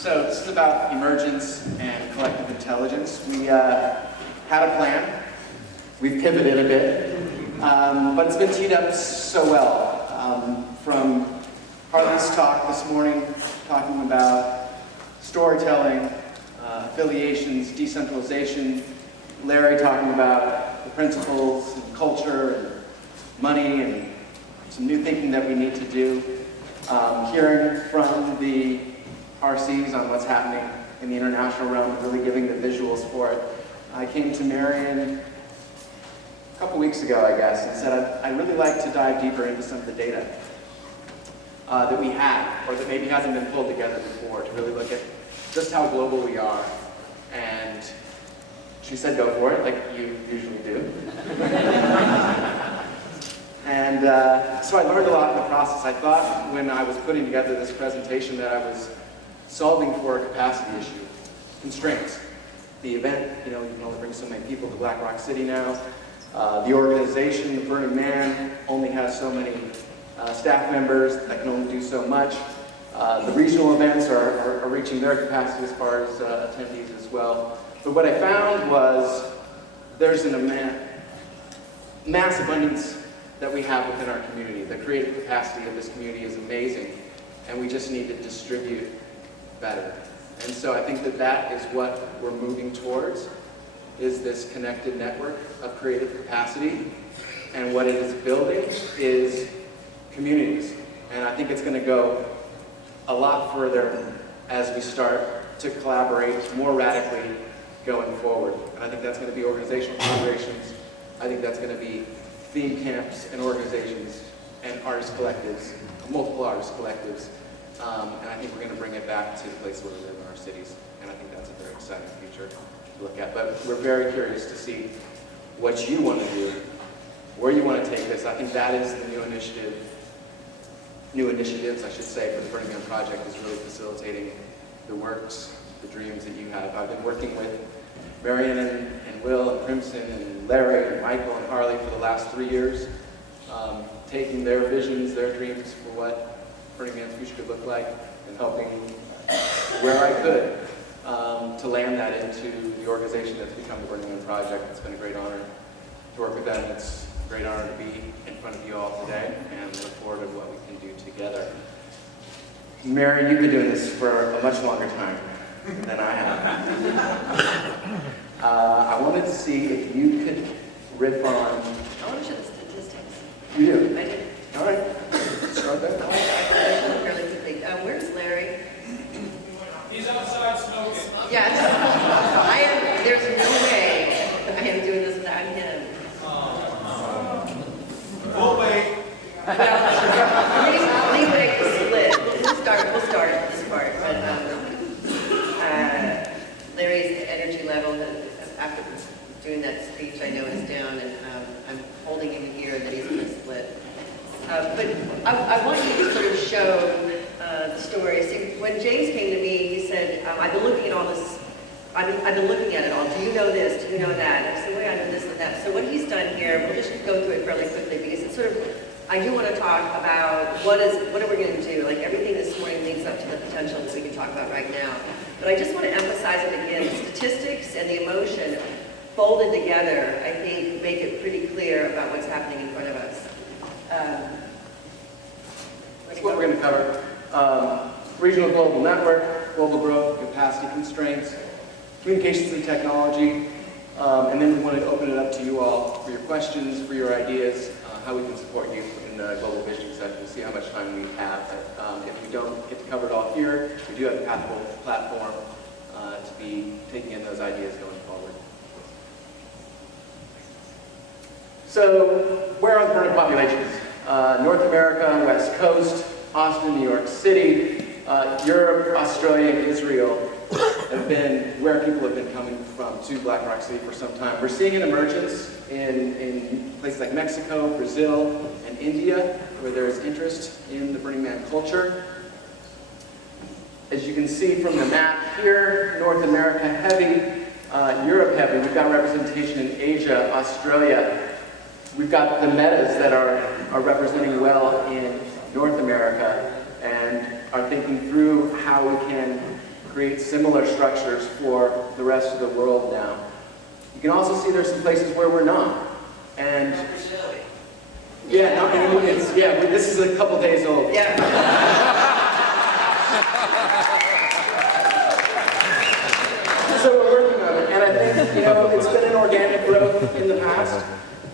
So this is about emergence and collective intelligence. We had a plan. We've pivoted a bit, but it's been teed up so well. From Harley's talk this morning, talking about storytelling, affiliations, decentralization. Larry talking about the principles and culture and money and some new thinking that we need to do. Hearing from the RCs on what's happening in the international realm, really giving the visuals for it. I came to Marian a couple weeks ago, I guess, and said I'd really like to dive deeper into some of the data that we have, or that maybe hasn't been pulled together before, to really look at just how global we are. And she said, go for it, like you usually do. And so I learned a lot in the process. I thought when I was putting together this presentation that I was solving for a capacity issue, constraints. The event, you can only bring so many people to Black Rock City now. The organization, the Burning Man, only has so many staff members that can only do so much. The regional events are reaching their capacity as far as attendees as well. But what I found was there's a mass abundance that we have within our community. The creative capacity of this community is amazing, and we just need to distribute better. And so I think that is what we're moving towards, is this connected network of creative capacity. And what it is building is communities. And I think it's going to go a lot further as we start to collaborate more radically going forward. And I think that's going to be organizational collaborations. I think that's going to be theme camps and organizations and artist collectives, multiple artist collectives. And I think we're going to bring it back to the place where we live in our cities. And I think that's a very exciting future to look at. But we're very curious to see what you want to do, where you want to take this. I think that is the new initiatives, I should say, for the Burning Man Project, is really facilitating the works, the dreams that you have. I've been working with Marian and Will and Crimson and Larry and Michael and Harley for the last 3 years, taking their visions, their dreams for what Burning Man's future could look like, and helping where I could to land that into the organization that's become the Burning Man Project. It's been a great honor to work with them. It's a great honor to be in front of you all today, and look forward to what we can do together. Marian, you've been doing this for a much longer time than I have. I wanted to see if you could riff on... I want to show the statistics. You do? I did. All right. Start there. Fairly quickly. Where's Larry? He's outside smoking. Yes. There's no way I am doing this without him. We'll wait. Well, leeway to split. We'll start this part. But Larry's energy level after doing that speech, I know, is down, and I'm holding him here, and then he's going to split. But I want you to sort of show the story. See, when James came to me, he said, I've been looking at all this, I've been looking at it all. Do you know this? Do you know that? And I said, well, I know this and that. So what he's done here, we'll just go through it fairly quickly, because it's sort of, I do want to talk about what are we going to do? Like, everything this morning leads up to the potential that we can talk about right now. But I just want to emphasize it again. The statistics and the emotion folded together, I think, make it pretty clear about what's happening in front of us. That's what we're going to cover. Regional global network, global growth, capacity constraints, communications and technology, and then we want to open it up to you all for your questions, for your ideas, how we can support you in the global visioning session. We'll see how much time we have. If we don't get to cover it all here, we do have a platform to be taking in those ideas going forward. So, where are the burning populations? North America, West Coast, Austin, New York City, Europe, Australia, and Israel have been where people have been coming from to Black Rock City for some time. We're seeing an emergence in places like Mexico, Brazil, and India, where there is interest in the Burning Man culture. As you can see from the map here, North America heavy, Europe heavy. We've got representation in Asia, Australia. We've got the metas that are representing well in North America and are thinking through how we can create similar structures for the rest of the world now. You can also see there's some places where we're not. And yeah, this is a couple days old. Yeah. So we're working on it, and I think, it's been an organic growth in the past,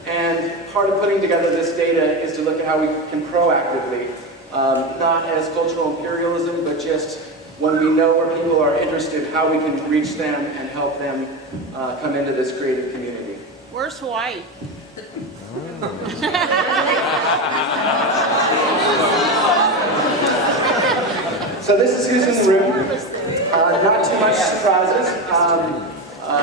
and part of putting together this data is to look at how we can proactively, not as cultural imperialism, but just when we know where people are interested, how we can reach them and help them come into this creative community. Where's Hawaii? So this is who's in the room. Not too much surprises.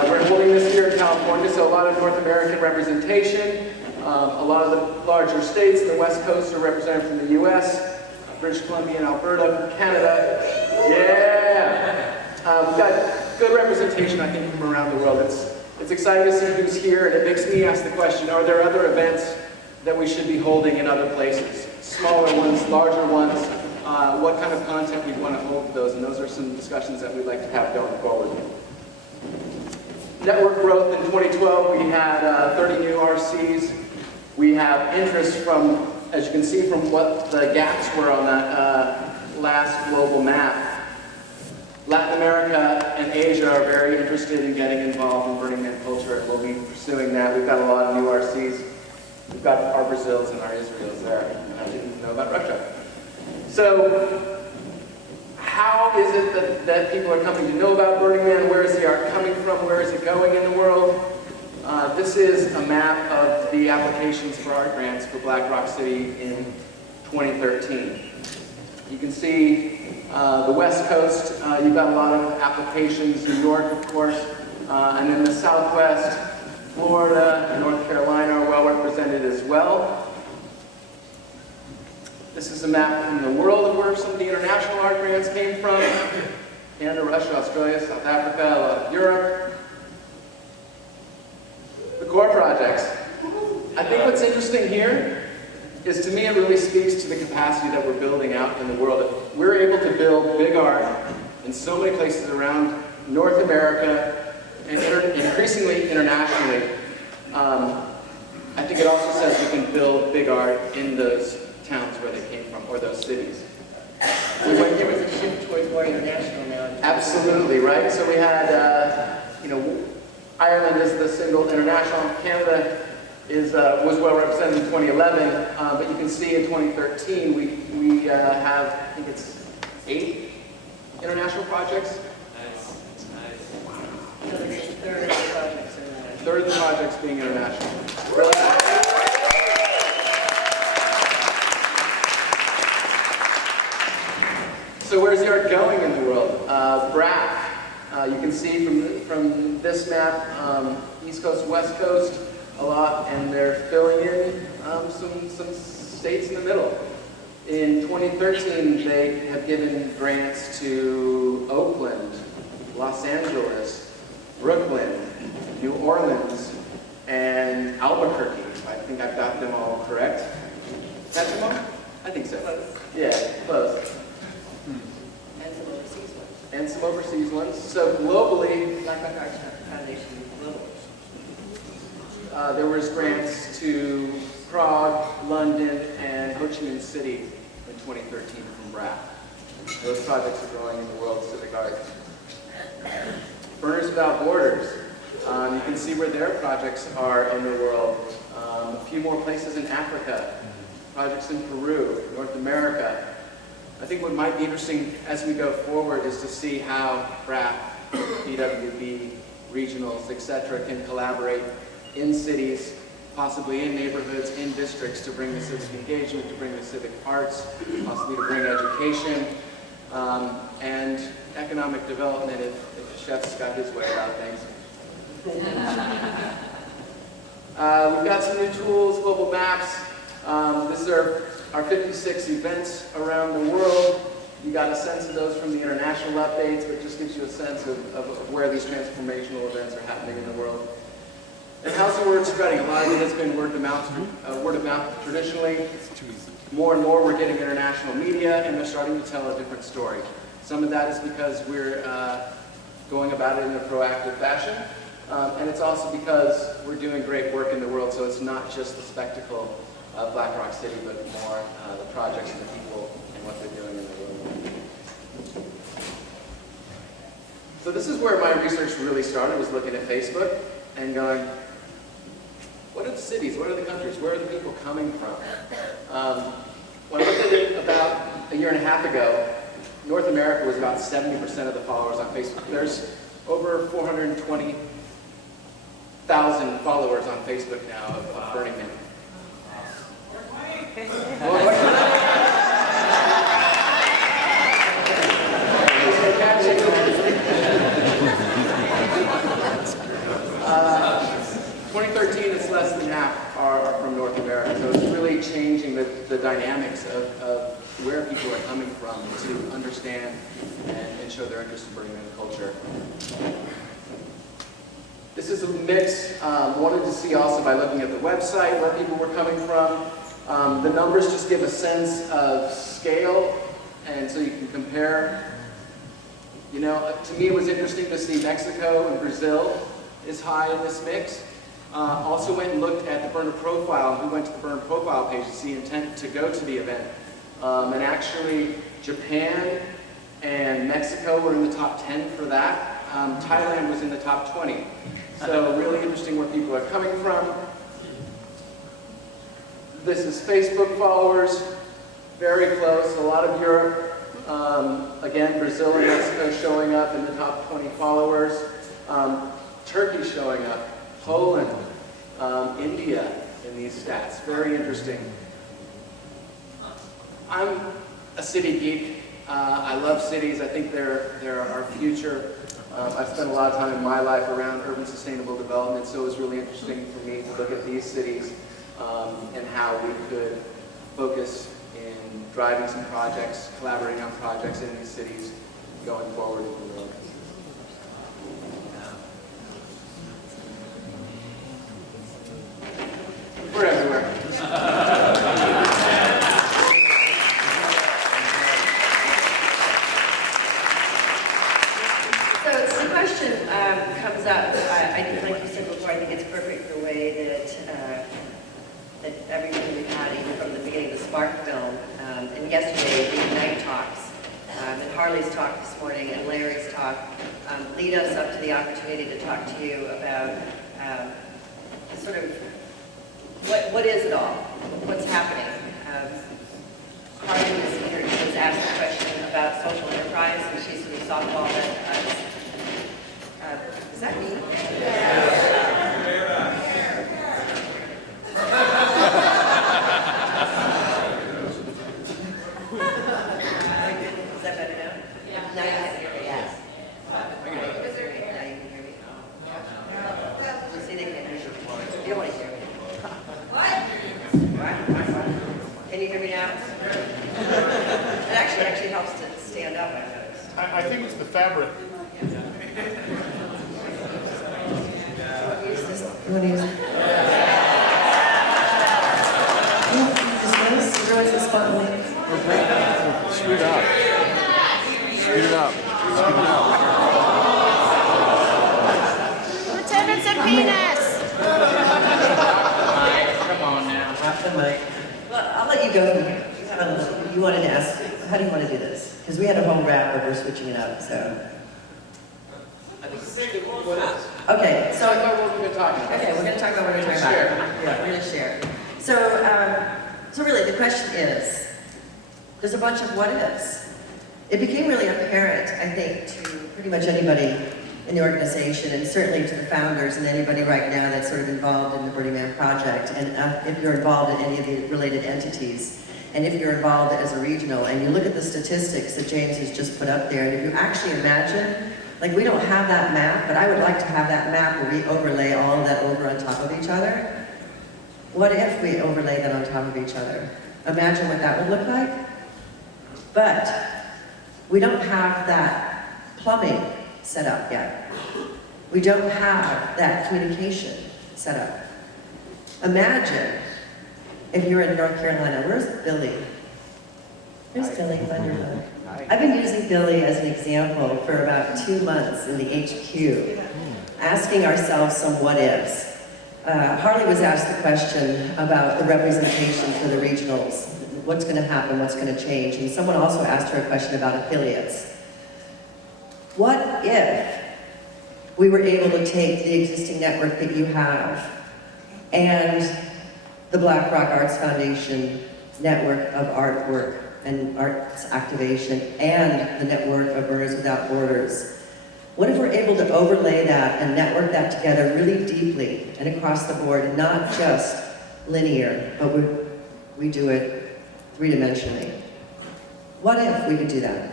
We're holding this here in California, so a lot of North American representation. A lot of the larger states, the West Coast, are represented from the U.S., British Columbia and Alberta, Canada. Yeah! We've got good representation, I think, from around the world. It's exciting to see who's here, and it makes me ask the question, are there other events that we should be holding in other places? Smaller ones, larger ones? What kind of content we want to hold for those, and those are some discussions that we'd like to have going forward. Network growth in 2012, we had 30 new RCs. We have interest from, as you can see from what the gaps were on that last global map. Latin America and Asia are very interested in getting involved in Burning Man culture, and we'll be pursuing that. We've got a lot of new RCs. We've got our Brazils and our Israels there, and I didn't know about Russia. So, how is it that people are coming to know about Burning Man? Where is the art coming from? Where is it going in the world? This is a map of the applications for art grants for Black Rock City in 2013. You can see the West Coast, you've got a lot of applications, New York, of course, and then the Southwest, Florida, and North Carolina are well represented as well. This is a map from the world of where some of the international art grants came from. Canada, Russia, Australia, South Africa, a lot of Europe. The core projects. I think what's interesting here is, to me, it really speaks to the capacity that we're building out in the world. We're able to build big art in so many places around North America and increasingly internationally. I think it also says we can build big art in those towns where they came from, or those cities. There was a shift towards more international now. Absolutely, right? So we had, Ireland is the single international. Canada was well represented in 2011, but you can see in 2013 we have, I think it's 8 international projects. Nice. So there's a third of the projects are international. Third of the projects being international. Really? So where's the art going in the world? BRAC. You can see from this map, East Coast, West Coast, a lot, and they're filling in some states in the middle. In 2013, they have given grants to Oakland, Los Angeles, Brooklyn, New Orleans, and Albuquerque. I think I've got them all correct. Catch them all? I think so. Close. Yeah, close. And some overseas ones. And some overseas ones. So globally, Black Rock Arts Foundation Global. there was grants to Prague, London, and Ho Chi Minh City in 2013 from BRAC. Those projects are growing in the world of civic art. Burners Without Borders. You can see where their projects are in the world. A few more places in Africa, projects in Peru, North America. I think what might be interesting as we go forward is to see how BRAC, BWB, regionals, etc. can collaborate in cities, possibly in neighborhoods, in districts, to bring the civic engagement, to bring the civic arts, possibly to bring education, and economic development if the chef's got his way about things. We've got some new tools, global maps. These are our 56 events around the world. You got a sense of those from the international updates, but just gives you a sense of where these transformational events are happening in the world. And how's the word spreading? A lot of it has been word of mouth traditionally. More and more we're getting international media, and they're starting to tell a different story. Some of that is because we're going about it in a proactive fashion. And it's also because we're doing great work in the world, so it's not just the spectacle of Black Rock City, but more the projects and the people and what they're doing in the world. So this is where my research really started, was looking at Facebook and going, what are the cities, what are the countries, where are the people coming from? When I looked at it about a year and a half ago, North America was about 70% of the followers on Facebook. There's over 420,000 followers on Facebook now of Burning Man. Uh, 2013, it's less than half are from North America, so it's really changing the dynamics of where people are coming from to understand and show their interest in Burning Man culture. This is a mix. Wanted to see also by looking at the website where people were coming from. The numbers just give a sense of scale, and so you can compare. You know, to me it was interesting to see Mexico and Brazil is high in this mix. Also went and looked at the burner profile. We went to the burner profile page to see intent to go to the event. And actually, Japan and Mexico were in the top 10 for that. Thailand was in the top 20. So really interesting where people are coming from. This is Facebook followers, very close, a lot of Europe. Again, Brazil and Mexico showing up in the top 20 followers. Turkey showing up, Poland, India in these stats. Very interesting. I'm a city geek. I love cities. I think they're our future. I've spent a lot of time in my life around urban sustainable development, so it was really interesting for me to look at these cities and how we could focus in driving some projects, collaborating on projects in these cities going forward in the world. We're everywhere. So the question comes up, like you said before, I think it's perfect the way that everything we've had, even from the beginning of the Spark film, and yesterday, the Ignite talks, and Harley's talk this morning, and Larry's talk, lead us up to the opportunity to talk to you about sort of what is it all? What's happening? Harley was asked a question about social enterprise, and she sort of softballed it to us. Is that me? Is that better now? Yeah. Now you can hear me, yes. Now you can hear me? See, they can hear me. You don't want to hear me. What? Can you hear me now? It actually helps to stand up, I noticed. I think it's the fabric. You want to use it? This the spotlight. Scoot up. Scoot it up. Scoot it up. Lieutenant's a penis! Come on now. Have the mic. Well, I'll let you go from here. You wanted to ask, how do you want to do this? Because we had a whole rap, but we're switching it up, so. Okay, so. Talk about what we've been talking about. Okay, we're going to talk about what we're talking about. Share. Yeah, we're going to share. So really the question is, there's a bunch of what ifs. It became really apparent, I think, to pretty much anybody in the organization, and certainly to the founders and anybody right now that's sort of involved in the Burning Man project, and if you're involved in any of the related entities, and if you're involved as a regional, and you look at the statistics that James has just put up there, and if you actually imagine, like we don't have that map, but I would like to have that map where we overlay all of that over on top of each other. What if we overlay that on top of each other? Imagine what that would look like. But we don't have that plumbing set up yet. We don't have that communication set up. Imagine if you're in North Carolina. Where's Billy? Where's Billy Thunderbolt? I've been using Billy as an example for about 2 months in the HQ, asking ourselves some what ifs. Harley was asked the question about the representation for the regionals. What's going to happen? What's going to change? And someone also asked her a question about affiliates. What if we were able to take the existing network that you have and the Black Rock Arts Foundation network of artwork and arts activation and the network of Burners Without Borders? What if we're able to overlay that and network that together really deeply and across the board, not just linear, but we do it three-dimensionally? What if we could do that?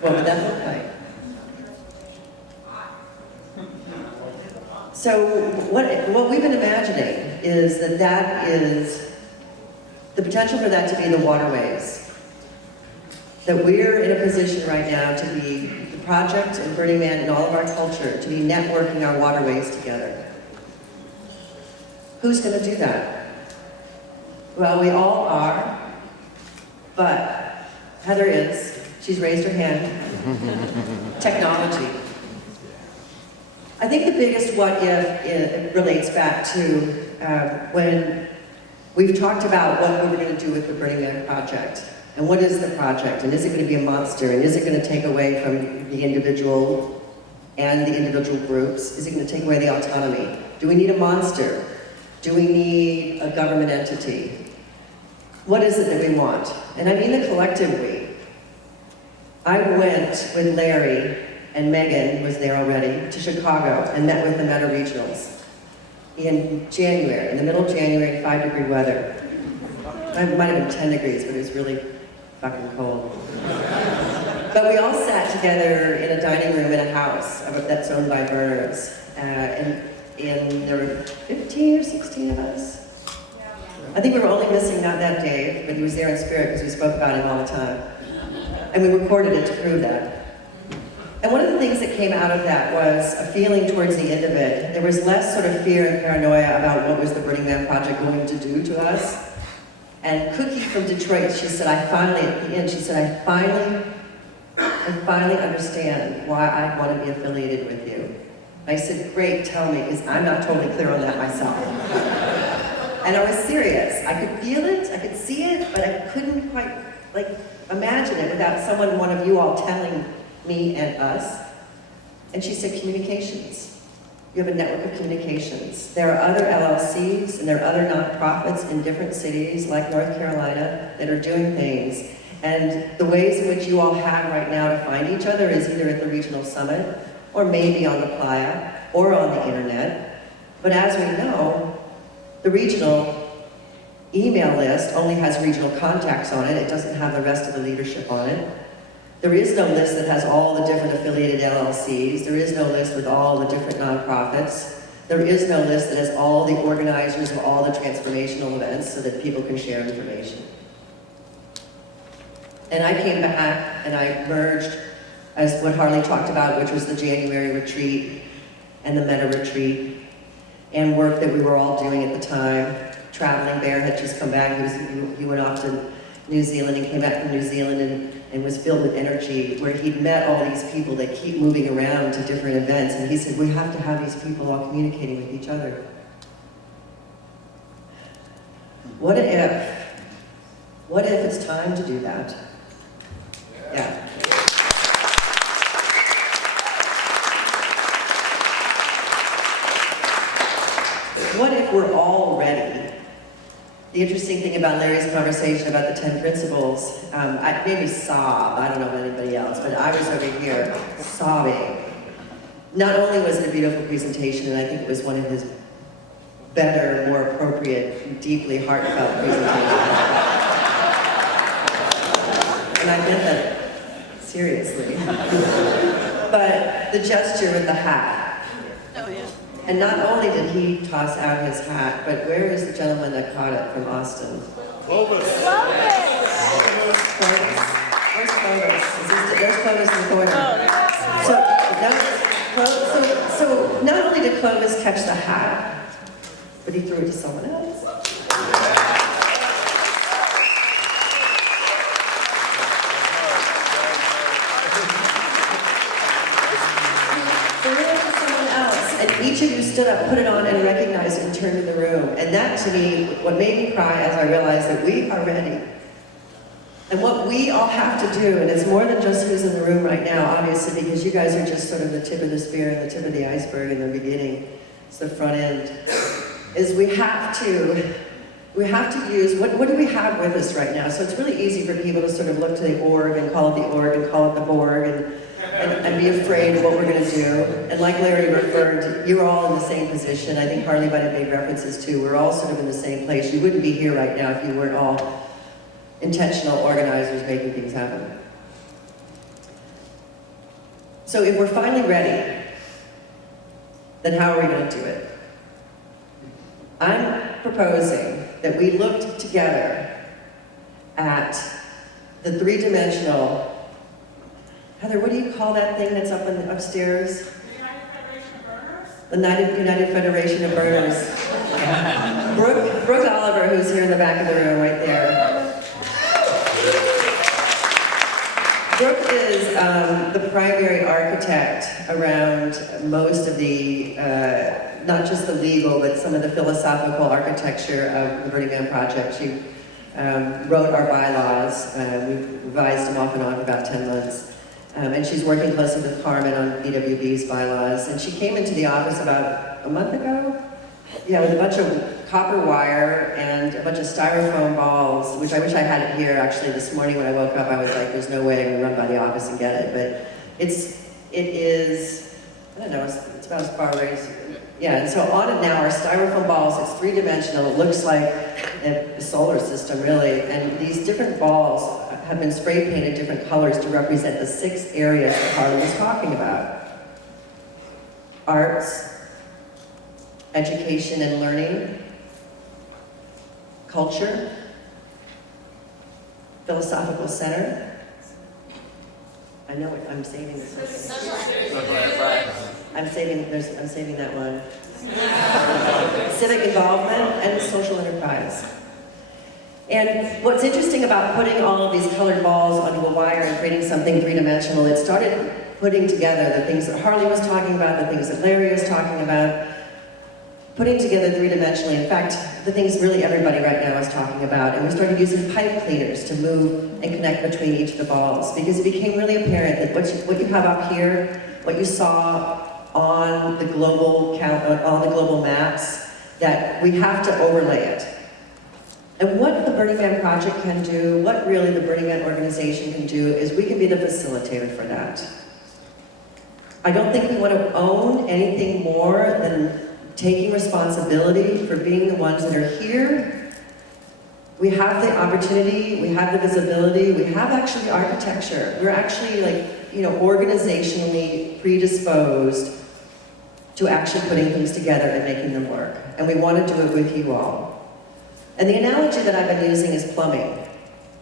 What would that look like? So what we've been imagining is that is the potential for that to be the waterways. That we're in a position right now to be the project and Burning Man and all of our culture, to be networking our waterways together. Who's going to do that? Well, we all are, but Heather is. She's raised her hand. Technology. I think the biggest what if it relates back to when we've talked about what we were going to do with the Burning Man project. And what is the project? And is it going to be a monster? And is it going to take away from the individual and the individual groups? Is it going to take away the autonomy? Do we need a monster? Do we need a government entity? What is it that we want? And I mean the collective we. I went with Larry, and Megan was there already, to Chicago and met with the Meta Regionals in January, in the middle of January, 5-degree weather. It might have been 10 degrees, but it was really fucking cold. But we all sat together in a dining room in a house that's owned by Burners. And there were 15 or 16 of us. I think we were only missing not that Dave, but he was there in spirit because we spoke about him all the time. And we recorded it to prove that. And one of the things that came out of that was a feeling towards the end of it. There was less sort of fear and paranoia about what was the Burning Man project going to do to us. And Cookie from Detroit, she said, at the end, she said, I finally understand why I want to be affiliated with you. I said, great, tell me, because I'm not totally clear on that myself. And I was serious. I could feel it, I could see it, but I couldn't quite, imagine it without one of you all telling me and us. And she said, communications. You have a network of communications. There are other LLCs and there are other nonprofits in different cities like North Carolina that are doing things. And the ways in which you all have right now to find each other is either at the regional summit or maybe on the playa or on the internet. But as we know, the regional email list only has regional contacts on it. It doesn't have the rest of the leadership on it. There is no list that has all the different affiliated LLCs. There is no list with all the different nonprofits. There is no list that has all the organizers of all the transformational events so that people can share information. And I came back and I merged, as what Harley talked about, which was the January retreat and the Meta retreat, and work that we were all doing at the time. Traveling Bear had just come back. He went off to New Zealand and came back from New Zealand and was filled with energy, where he'd met all these people that keep moving around to different events. And he said, we have to have these people all communicating with each other. What if it's time to do that? Yeah. What if we're all ready? The interesting thing about Larry's conversation about the 10 principles, it made me sob. I don't know about anybody else, but I was over here sobbing. Not only was it a beautiful presentation, and I think it was one of his better, more appropriate, deeply heartfelt presentations. And I meant that seriously. But the gesture with the hat. Oh, yeah. And not only did he toss out his hat, but where is the gentleman that caught it from Austin? Clovis. Clovis? Where's Clovis? There's Clovis in the corner. So not only did Clovis catch the hat, but he threw it to someone else. stood up, put it on, and recognized it and turned in the room. And that, to me, what made me cry as I realized that we are ready. And what we all have to do, and it's more than just who's in the room right now, obviously, because you guys are just sort of the tip of the spear and the tip of the iceberg in the beginning. It's the front end. Is we have to use, what do we have with us right now? So it's really easy for people to sort of look to the org and call it the org and call it the Borg and be afraid of what we're going to do. And like Larry referred, you're all in the same position. I think Harley might have made references too. We're all sort of in the same place. You wouldn't be here right now if you weren't all intentional organizers making things happen. So if we're finally ready, then how are we going to do it? I'm proposing that we looked together at the three-dimensional, Heather, what do you call that thing that's up in, upstairs? The United Federation of Burners. Brooke Oliver, who's here in the back of the room, right there. Brooke is the primary architect around most of the, not just the legal, but some of the philosophical architecture of the Burning Man project. She wrote our bylaws. We revised them off and on for about 10 months. And she's working closely with Carmen on BWB's bylaws. And she came into the office about a month ago, yeah, with a bunch of copper wire and a bunch of styrofoam balls, which I wish I had it here. Actually, this morning when I woke up, I was like, there's no way I'm gonna run by the office and get it. But it is, I don't know, it's about as far away as, yeah, and so on it now are styrofoam balls. It's three-dimensional. It looks like a solar system, really. And these different balls have been spray painted different colors to represent the 6 areas that Harley was talking about. Arts, education and learning, culture, philosophical center. I know what I'm saving this one. I'm saving that one. Civic involvement and social enterprise. And what's interesting about putting all of these colored balls onto a wire and creating something three-dimensional, it started putting together the things that Harley was talking about, the things that Larry was talking about, putting together three-dimensionally. In fact, the things really everybody right now is talking about. And we started using pipe cleaners to move and connect between each of the balls, because it became really apparent that what you have up here, what you saw on the global maps, that we have to overlay it. And what the Burning Man Project can do, what really the Burning Man organization can do, is we can be the facilitator for that. I don't think we want to own anything more than taking responsibility for being the ones that are here. We have the opportunity, we have the visibility, we have actually the architecture. We're actually organizationally predisposed to actually putting things together and making them work. And we want to do it with you all. And the analogy that I've been using is plumbing.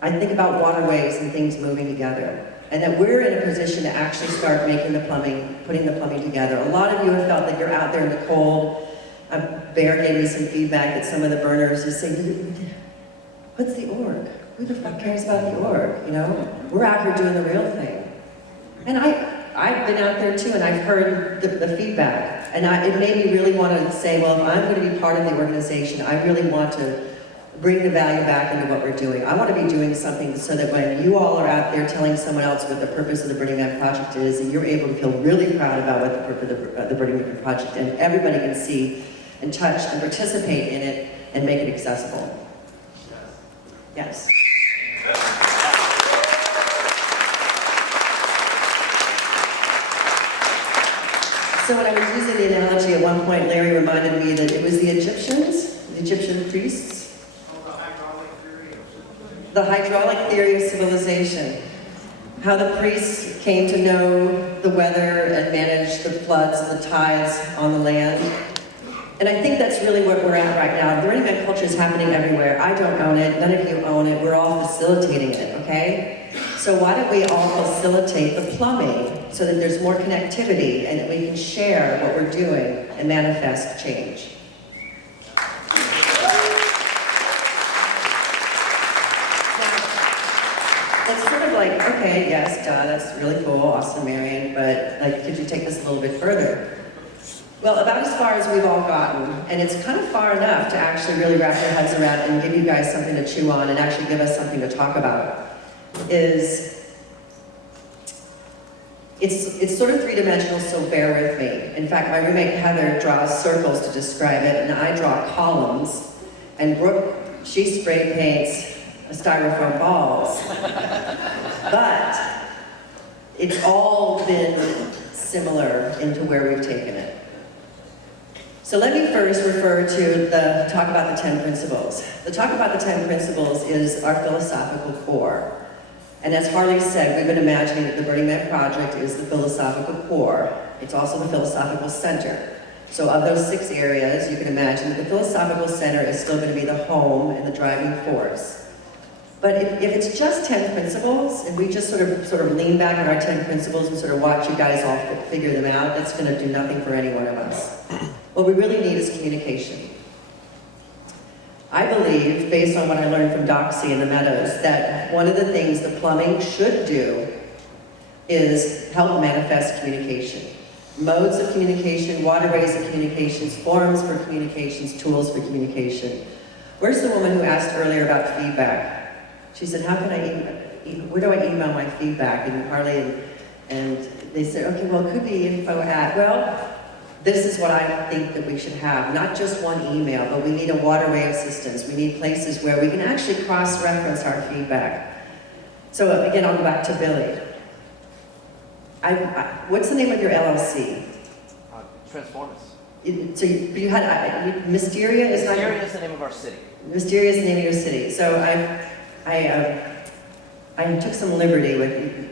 I think about waterways and things moving together, and that we're in a position to actually start making the plumbing, putting the plumbing together. A lot of you have felt that you're out there in the cold. Bear gave me some feedback that some of the burners are saying, what's the org? Who the fuck cares about the org, you know? We're out here doing the real thing. And I've been out there too, and I've heard the feedback. And it made me really want to say, well, if I'm going to be part of the organization, I really want to bring the value back into what we're doing. I want to be doing something so that when you all are out there telling someone else what the purpose of the Burning Man Project is, and you're able to feel really proud about what the purpose of the Burning Man Project is, and everybody can see and touch and participate in it and make it accessible. Yes. So when I was using the analogy at one point, Larry reminded me that it was the Egyptians, the Egyptian priests, the hydraulic theory of civilization. How the priests came to know the weather and manage the floods and the tides on the land. And I think that's really what we're at right now. The Burning Man culture is happening everywhere. I don't own it, none of you own it, we're all facilitating it, okay? So why don't we all facilitate the plumbing so that there's more connectivity and that we can share what we're doing and manifest change. It's sort of like, okay, yes, duh, that's really cool, awesome, Marian, but like, could you take this a little bit further? Well, about as far as we've all gotten, and it's kind of far enough to actually really wrap your heads around and give you guys something to chew on and actually give us something to talk about, is it's sort of three-dimensional, so bear with me. In fact, my roommate Heather draws circles to describe it, and I draw columns, and Brooke, she spray paints styrofoam balls. But it's all been similar into where we've taken it. So let me first refer to the talk about the 10 principles. The talk about the 10 principles is our philosophical core. And as Harley said, we've been imagining that the Burning Man Project is the philosophical core. It's also the philosophical center. So of those 6 areas, you can imagine that the philosophical center is still going to be the home and the driving force. But if it's just 10 principles, and we just sort of lean back on our 10 principles and sort of watch you guys all figure them out, that's going to do nothing for any one of us. What we really need is communication. I believe, based on what I learned from Doxy in the Meadows, that one of the things the plumbing should do is help manifest communication. Modes of communication, waterways of communications, forums for communications, tools for communication. Where's the woman who asked earlier about feedback? She said, how can where do I email my feedback? And Harley and they said, okay, well, it could be info at, well, this is what I think that we should have. Not just one email, but we need a waterway of systems. We need places where we can actually cross-reference our feedback. So again, I'll go back to Billy. What's the name of your LLC? Transformers. So you had, Mysteria is not... Marian is the name of our city. Mysteria is the name of your city. So I took some liberty with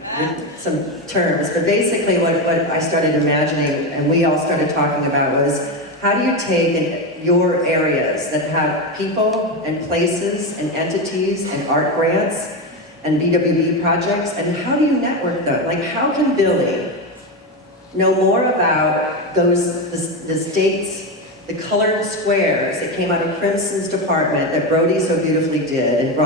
some terms, but basically what I started imagining, and we all started talking about, was how do you take your areas that have people and places and entities and art grants and BWB projects, and how do you network them? Like, how can Billy know more about the states, the colored squares that came out of Crimson's department that Brody so beautifully did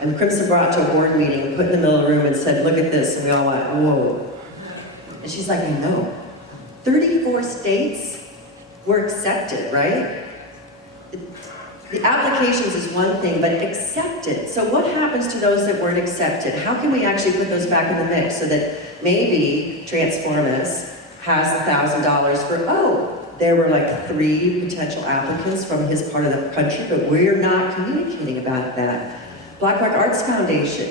and Crimson brought to a board meeting and put in the middle of the room and said, look at this, and we all went, whoa. And she's like, I know. 34 states were accepted, right? The applications is one thing, but accepted. So what happens to those that weren't accepted? How can we actually put those back in the mix so that maybe Transformers has $1,000 for, there were like 3 potential applicants from his part of the country, but we're not communicating about that. Black Rock Arts Foundation.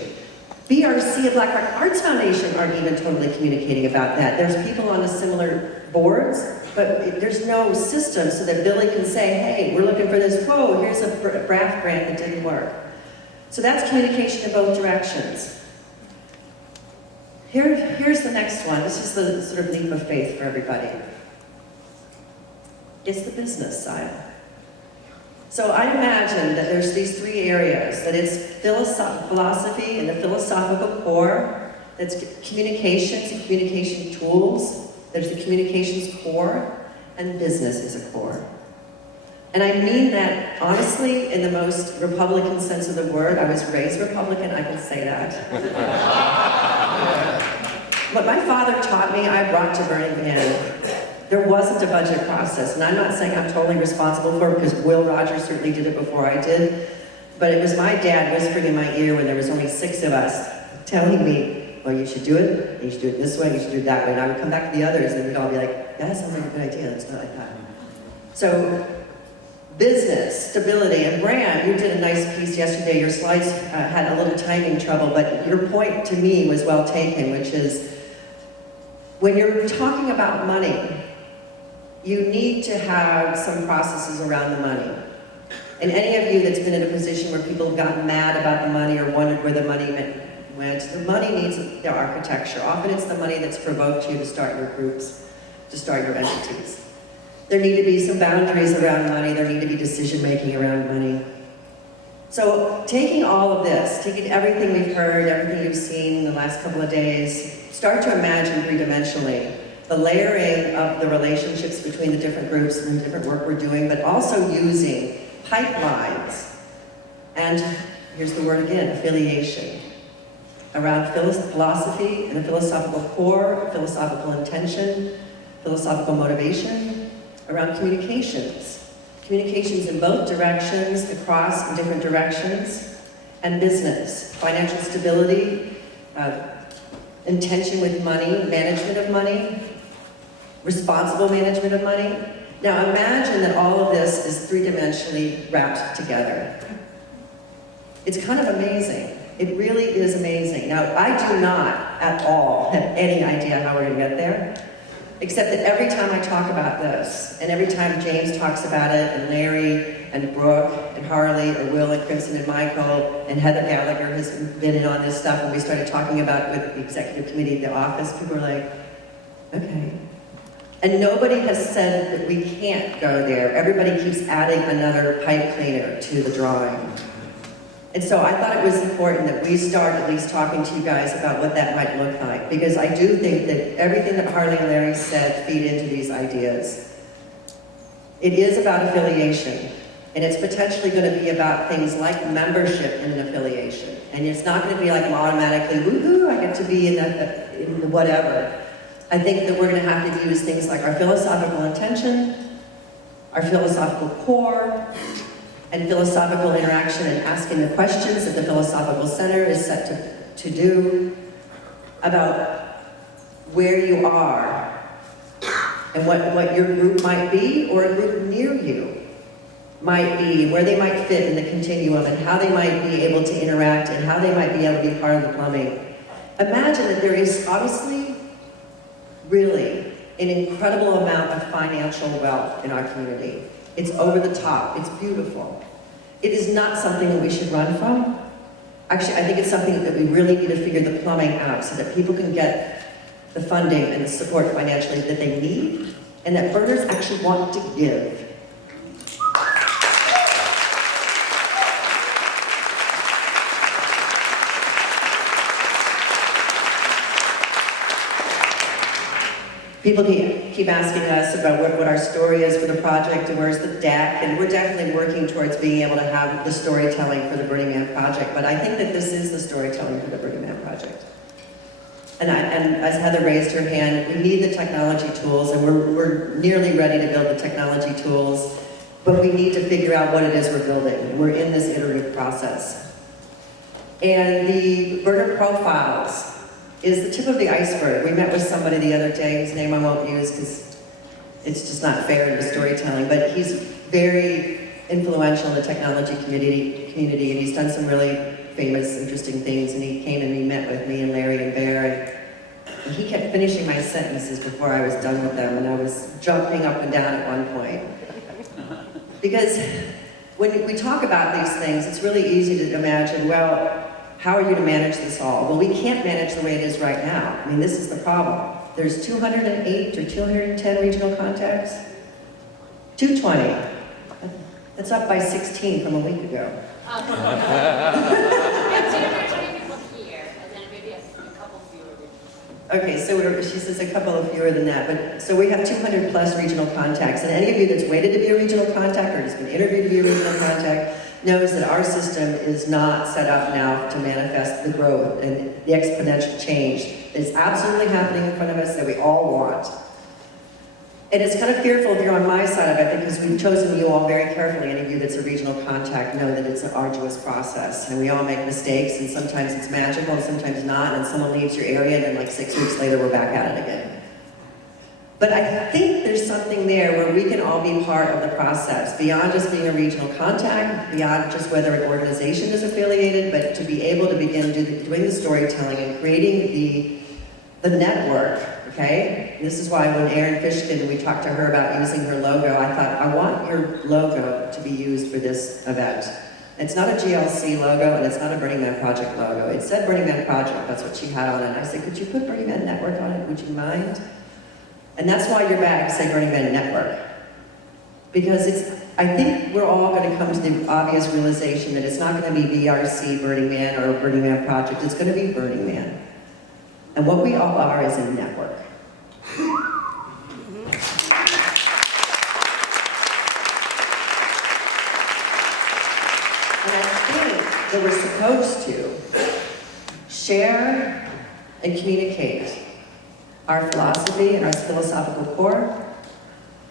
BRC and Black Rock Arts Foundation aren't even totally communicating about that. There's people on the similar boards, but there's no system so that Billy can say, hey, we're looking for this, whoa, here's a BRAF grant that didn't work. So that's communication in both directions. Here's the next one. This is the sort of leap of faith for everybody. It's the business side. So I imagine that there's these 3 areas, that it's philosophy and the philosophical core, that's communications and communication tools, there's the communications core, and business is a core. And I mean that honestly in the most Republican sense of the word. I was raised Republican, I can say that. What my father taught me, I brought to Burning Man. There wasn't a budget process, and I'm not saying I'm totally responsible for it, because Will Rogers certainly did it before I did, but it was my dad whispering in my ear when there was only 6 of us, telling me, well, you should do it, you should do it this way, you should do it that way, and I would come back to the others, and we'd all be like, that sounds like a good idea, let's do it like that. So, business, stability, and brand, you did a nice piece yesterday, your slides had a little timing trouble, but your point to me was well taken, which is, when you're talking about money, you need to have some processes around the money. And any of you that's been in a position where people have gotten mad about the money or wondered where the money went, the money needs the architecture. Often it's the money that's provoked you to start your groups, to start your entities. There need to be some boundaries around money. There need to be decision-making around money. So taking all of this, taking everything we've heard, everything you've seen in the last couple of days, start to imagine three-dimensionally the layering of the relationships between the different groups and the different work we're doing, but also using pipelines. And here's the word again, affiliation. Around philosophy and a philosophical core, philosophical intention, philosophical motivation, around communications. Communications in both directions, across in different directions, and business, financial stability, intention with money, management of money, responsible management of money. Now imagine that all of this is three-dimensionally wrapped together. It's kind of amazing. It really is amazing. Now, I do not at all have any idea how we're going to get there, except that every time I talk about this, and every time James talks about it, and Larry, and Brooke, and Harley, or Will, and Crimson, and Michael, and Heather Gallagher has been in on this stuff, and we started talking about it with the executive committee at the office, people are like, okay. And nobody has said that we can't go there. Everybody keeps adding another pipe cleaner to the drawing. And so I thought it was important that we start at least talking to you guys about what that might look like, because I do think that everything that Harley and Larry said feed into these ideas. It is about affiliation, and it's potentially going to be about things like membership in an affiliation. And it's not going to be like automatically, woohoo, I get to be in the whatever. I think that we're going to have to use things like our philosophical intention, our philosophical core, and philosophical interaction and asking the questions that the philosophical center is set to do about where you are and what your group might be, or a group near you might be, where they might fit in the continuum, and how they might be able to interact, and how they might be able to be part of the plumbing. Imagine that there is obviously really an incredible amount of financial wealth in our community. It's over the top. It's beautiful. It is not something that we should run from. Actually, I think it's something that we really need to figure the plumbing out so that people can get the funding and the support financially that they need, and that burners actually want to give. People keep asking us about what our story is for the project and where's the deck, and we're definitely working towards being able to have the storytelling for the Burning Man project, but I think that this is the storytelling for the Burning Man project. And as Heather raised her hand, we need the technology tools, and we're nearly ready to build the technology tools, but we need to figure out what it is we're building. We're in this iterative process. And the burner profiles is the tip of the iceberg. We met with somebody the other day, whose name I won't use because it's just not fair in the storytelling, but he's very influential in the technology community, and he's done some really famous, interesting things, and he came and he met with me and Larry and Bear, and he kept finishing my sentences before I was done with them, and I was jumping up and down at one point. Because when we talk about these things, it's really easy to imagine, well, how are you to manage this all? Well, we can't manage the way it is right now. I mean, this is the problem. There's 208 or 210 regional contacts. 220. That's up by 16 from a week ago. Yeah, 220 people here, and then maybe a couple fewer. Okay, so she says a couple of fewer than that, but so we have 200 plus regional contacts, and any of you that's waited to be a regional contact or has been interviewed to be a regional contact knows that our system is not set up now to manifest the growth and the exponential change that's absolutely happening in front of us that we all want. And it's kind of fearful if you're on my side of it, because we've chosen you all very carefully. Any of you that's a regional contact know that it's an arduous process, and we all make mistakes, and sometimes it's magical and sometimes not, and someone leaves your area and then like 6 weeks later we're back at it again. But I think there's something there where we can all be part of the process, beyond just being a regional contact, beyond just whether an organization is affiliated, but to be able to begin doing the storytelling and creating the network, okay? This is why when Erin Fishkin, we talked to her about using her logo, I thought, I want your logo to be used for this event. It's not a GLC logo, and it's not a Burning Man Project logo. It said Burning Man Project, that's what she had on it. And I said, could you put Burning Man Network on it, would you mind? And that's why your bags say Burning Man Network. Because I think we're all going to come to the obvious realization that it's not going to be BRC Burning Man or Burning Man Project, it's going to be Burning Man. And what we all are is a network. And I think that we're supposed to share and communicate our philosophy and our philosophical core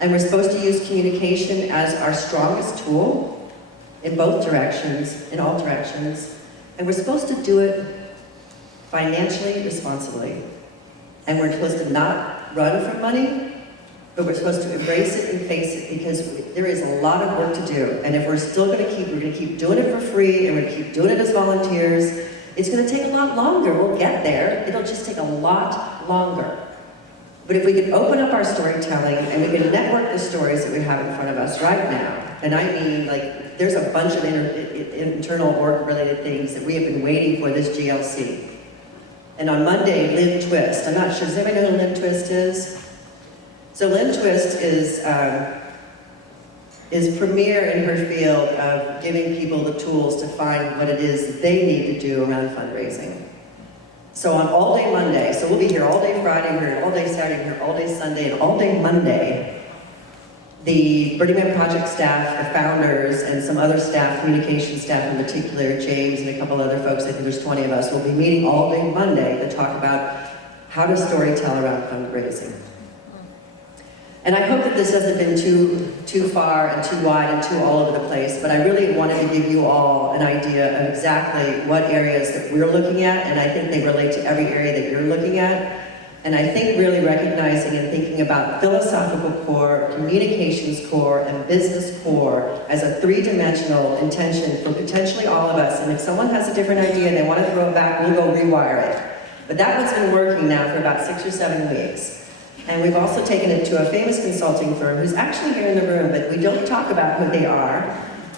And we're supposed to use communication as our strongest tool in both directions, in all directions. And we're supposed to do it financially responsibly. And we're supposed to not run from money, but we're supposed to embrace it and face it, because there is a lot of work to do. And if we're still we're gonna keep doing it for free, and we're gonna keep doing it as volunteers, it's gonna take a lot longer. We'll get there. It'll just take a lot longer. But if we could open up our storytelling and we can network the stories that we have in front of us right now, and I mean, like, there's a bunch of internal work-related things that we have been waiting for this GLC. And on Monday, Lynn Twist, I'm not sure, does anybody know who Lynn Twist is? So Lynn Twist is premier in her field of giving people the tools to find what it is that they need to do around fundraising. So on all day Monday, so we'll be here all day Friday, we're here all day Saturday, we're here all day Sunday, and all day Monday, the Burning Man Project staff, the founders, and some other staff, communication staff in particular, James and a couple other folks, I think there's 20 of us, will be meeting all day Monday to talk about how to storytell around fundraising. And I hope that this hasn't been too far and too wide and too all over the place, but I really wanted to give you all an idea of exactly what areas that we're looking at, and I think they relate to every area that you're looking at. And I think really recognizing and thinking about philosophical core, communications core, and business core as a three-dimensional intention for potentially all of us. And if someone has a different idea and they want to throw it back, we'll go rewire it. But that one's been working now for about 6 or 7 weeks. And we've also taken it to a famous consulting firm who's actually here in the room, but we don't talk about who they are,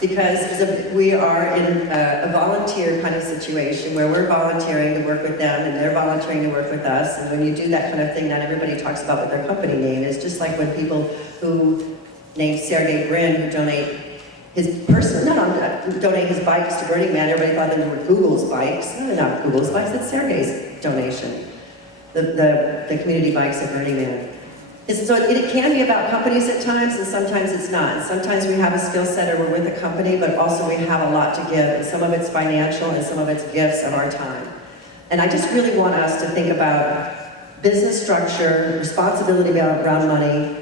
because we are in a volunteer kind of situation where we're volunteering to work with them and they're volunteering to work with us. And when you do that kind of thing, not everybody talks about what their company name is, just like when people who named Sergey Brin, who donate his donate his bikes to Burning Man, everybody thought they were Google's bikes. No, they're not Google's bikes, it's Sergey's donation. The community bikes at Burning Man. So it can be about companies at times, and sometimes it's not. And sometimes we have a skill set or we're with a company, but also we have a lot to give. And some of it's financial and some of it's gifts of our time. And I just really want us to think about business structure, responsibility around money,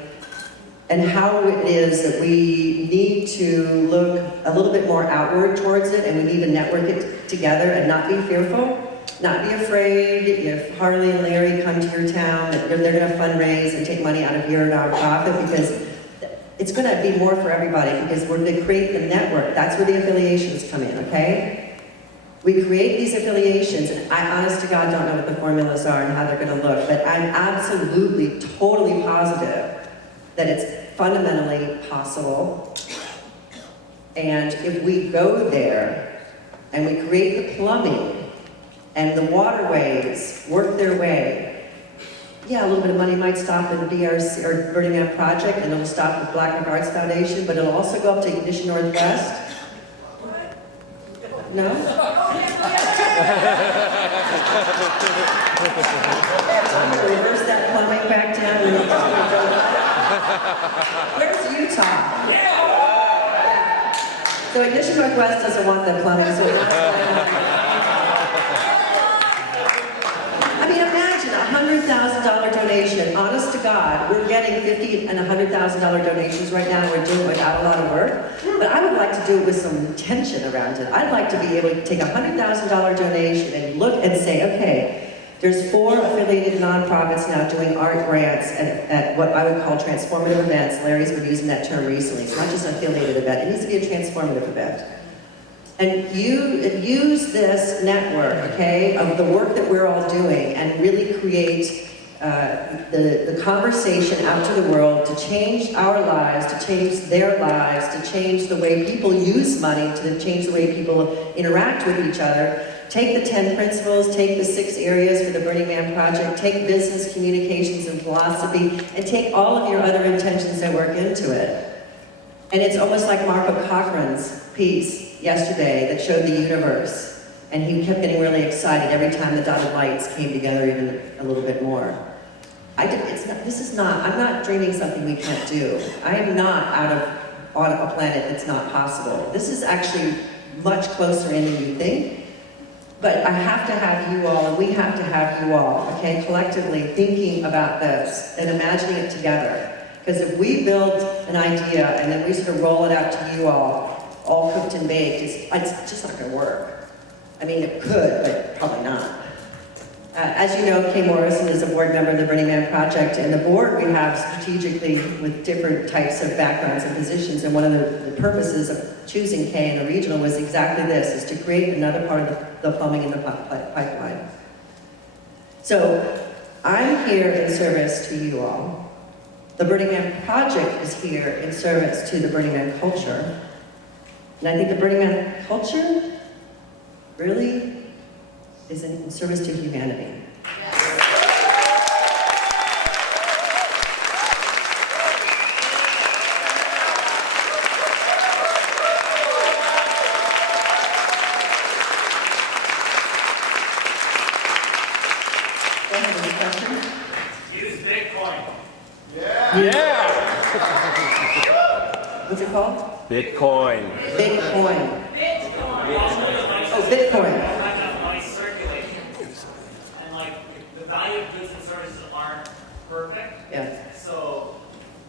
and how it is that we need to look a little bit more outward towards it, and we need to network it together and not be fearful. Not be afraid if Harley and Larry come to your town that they're going to fundraise and take money out of your nonprofit, because it's going to be more for everybody, because we're going to create the network. That's where the affiliations come in, okay? We create these affiliations, and I honest to God don't know what the formulas are and how they're going to look, but I'm absolutely, totally positive that it's fundamentally possible. And if we go there and we create the plumbing and the waterways work their way, yeah, a little bit of money might stop in BRC or Burning Man Project, and it'll stop with Black Rock Arts Foundation, but it'll also go up to Ignition Northwest. No? Reverse that plumbing back down. Where's Utah? Yeah. So Ignition Northwest doesn't want the plumbing, so we're not $100,000 donation. Honest to God, we're getting $50,000 and $100,000 donations right now, and we're doing it without a lot of work. But I would like to do it with some intention around it. I'd like to be able to take a $100,000 donation and look and say, okay, there's 4 affiliated nonprofits now doing art grants at what I would call transformative events. Larry's been using that term recently. It's not just an affiliated event. It needs to be a transformative event. And use this network, okay, of the work that we're all doing, and really create the conversation out to the world to change our lives, to change their lives, to change the way people use money, to change the way people interact with each other. Take the 10 principles, take the 6 areas for the Burning Man Project, take business, communications, and philosophy, and take all of your other intentions that work into it. And it's almost like Marco Cochrane's piece yesterday that showed the universe, and he kept getting really excited every time the dotted lights came together even a little bit more. I'm not dreaming something we can't do. I am not on a planet that's not possible. This is actually much closer in than you think, but I have to have you all, and we have to have you all, okay, collectively thinking about this and imagining it together. Because if we build an idea and then we sort of roll it out to you all cooked and baked, it's just not going to work. I mean, it could, but probably not. As you know, Kay Morrison is a board member of the Burning Man Project, and the board we have strategically with different types of backgrounds and positions, and one of the purposes of choosing Kay in the regional was exactly this, is to create another part of the plumbing in the pipeline. So, I'm here in service to you all. The Burning Man Project is here in service to the Burning Man culture. And I think the Burning Man culture really is in service to humanity. Do I have any questions? Use Bitcoin. Yeah! What's it called? Bitcoin. Bitcoin. Oh, Bitcoin. Money circulating. And like the value of goods and services aren't perfect. Yeah. So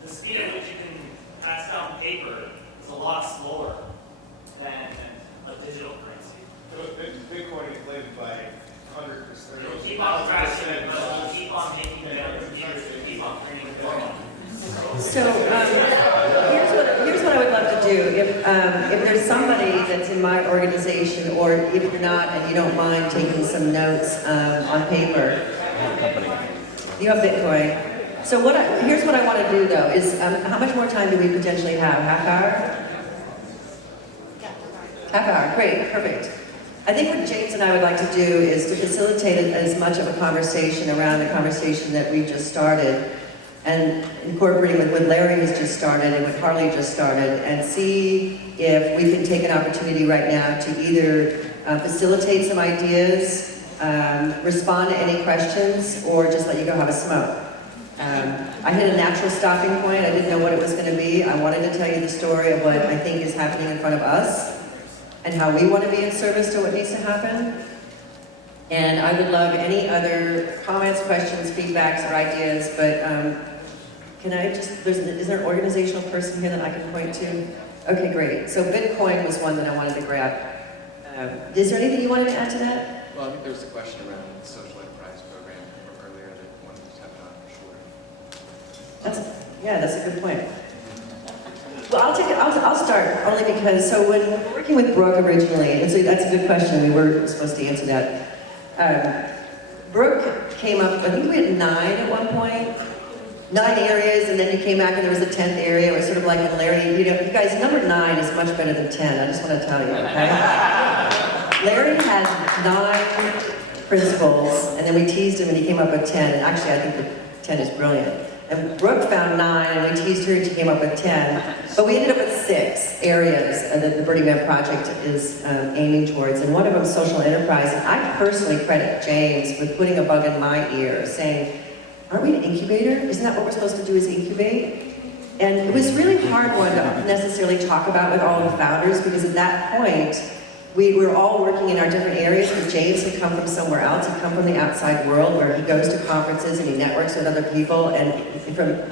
the speed at which you can pass down paper is a lot slower than a digital currency. Bitcoin inflated by 100%. It'll keep on crashing, but it'll keep on making better computers to keep on printing more money. So here's what I would love to do. If there's somebody that's in my organization, or if you're not and you don't mind taking some notes on paper, you have Bitcoin. So here's what I want to do though, is how much more time do we potentially have? Half hour? Half hour, great, perfect. I think what James and I would like to do is to facilitate as much of a conversation around the conversation that we've just started, and incorporating with what Larry has just started and what Harley just started, and see if we can take an opportunity right now to either facilitate some ideas, respond to any questions, or just let you go have a smoke. I hit a natural stopping point. I didn't know what it was going to be. I wanted to tell you the story of what I think is happening in front of us and how we want to be in service to what needs to happen. And I would love any other comments, questions, feedbacks, or ideas, but can I just, is there an organizational person here that I can point to? Okay, great. So Bitcoin was one that I wanted to grab. Is there anything you wanted to add to that? Well, I think there was a question around the social enterprise program from earlier that one was tapping on for sure. That's a good point. Well, I'll start, only because, so when we were working with Brooke originally, and so that's a good question, we were supposed to answer that. Brooke came up, I think we had 9 at one point, 9 areas, and then you came back and there was a 10th area. It was sort of like, and Larry, you know, you guys, number 9 is much better than 10, I just want to tell you, okay? Larry had 9 principles, and then we teased him and he came up with 10, and actually I think the 10 is brilliant. And Brooke found 9, and we teased her and she came up with 10. But we ended up with 6 areas that the Burning Man Project is aiming towards, and one of them is social enterprise. And I personally credit James with putting a bug in my ear, saying, aren't we an incubator? Isn't that what we're supposed to do, is incubate? And it was really hard one to necessarily talk about with all the founders, because at that point, we were all working in our different areas, because James had come from somewhere else. He'd come from the outside world where he goes to conferences and he networks with other people. And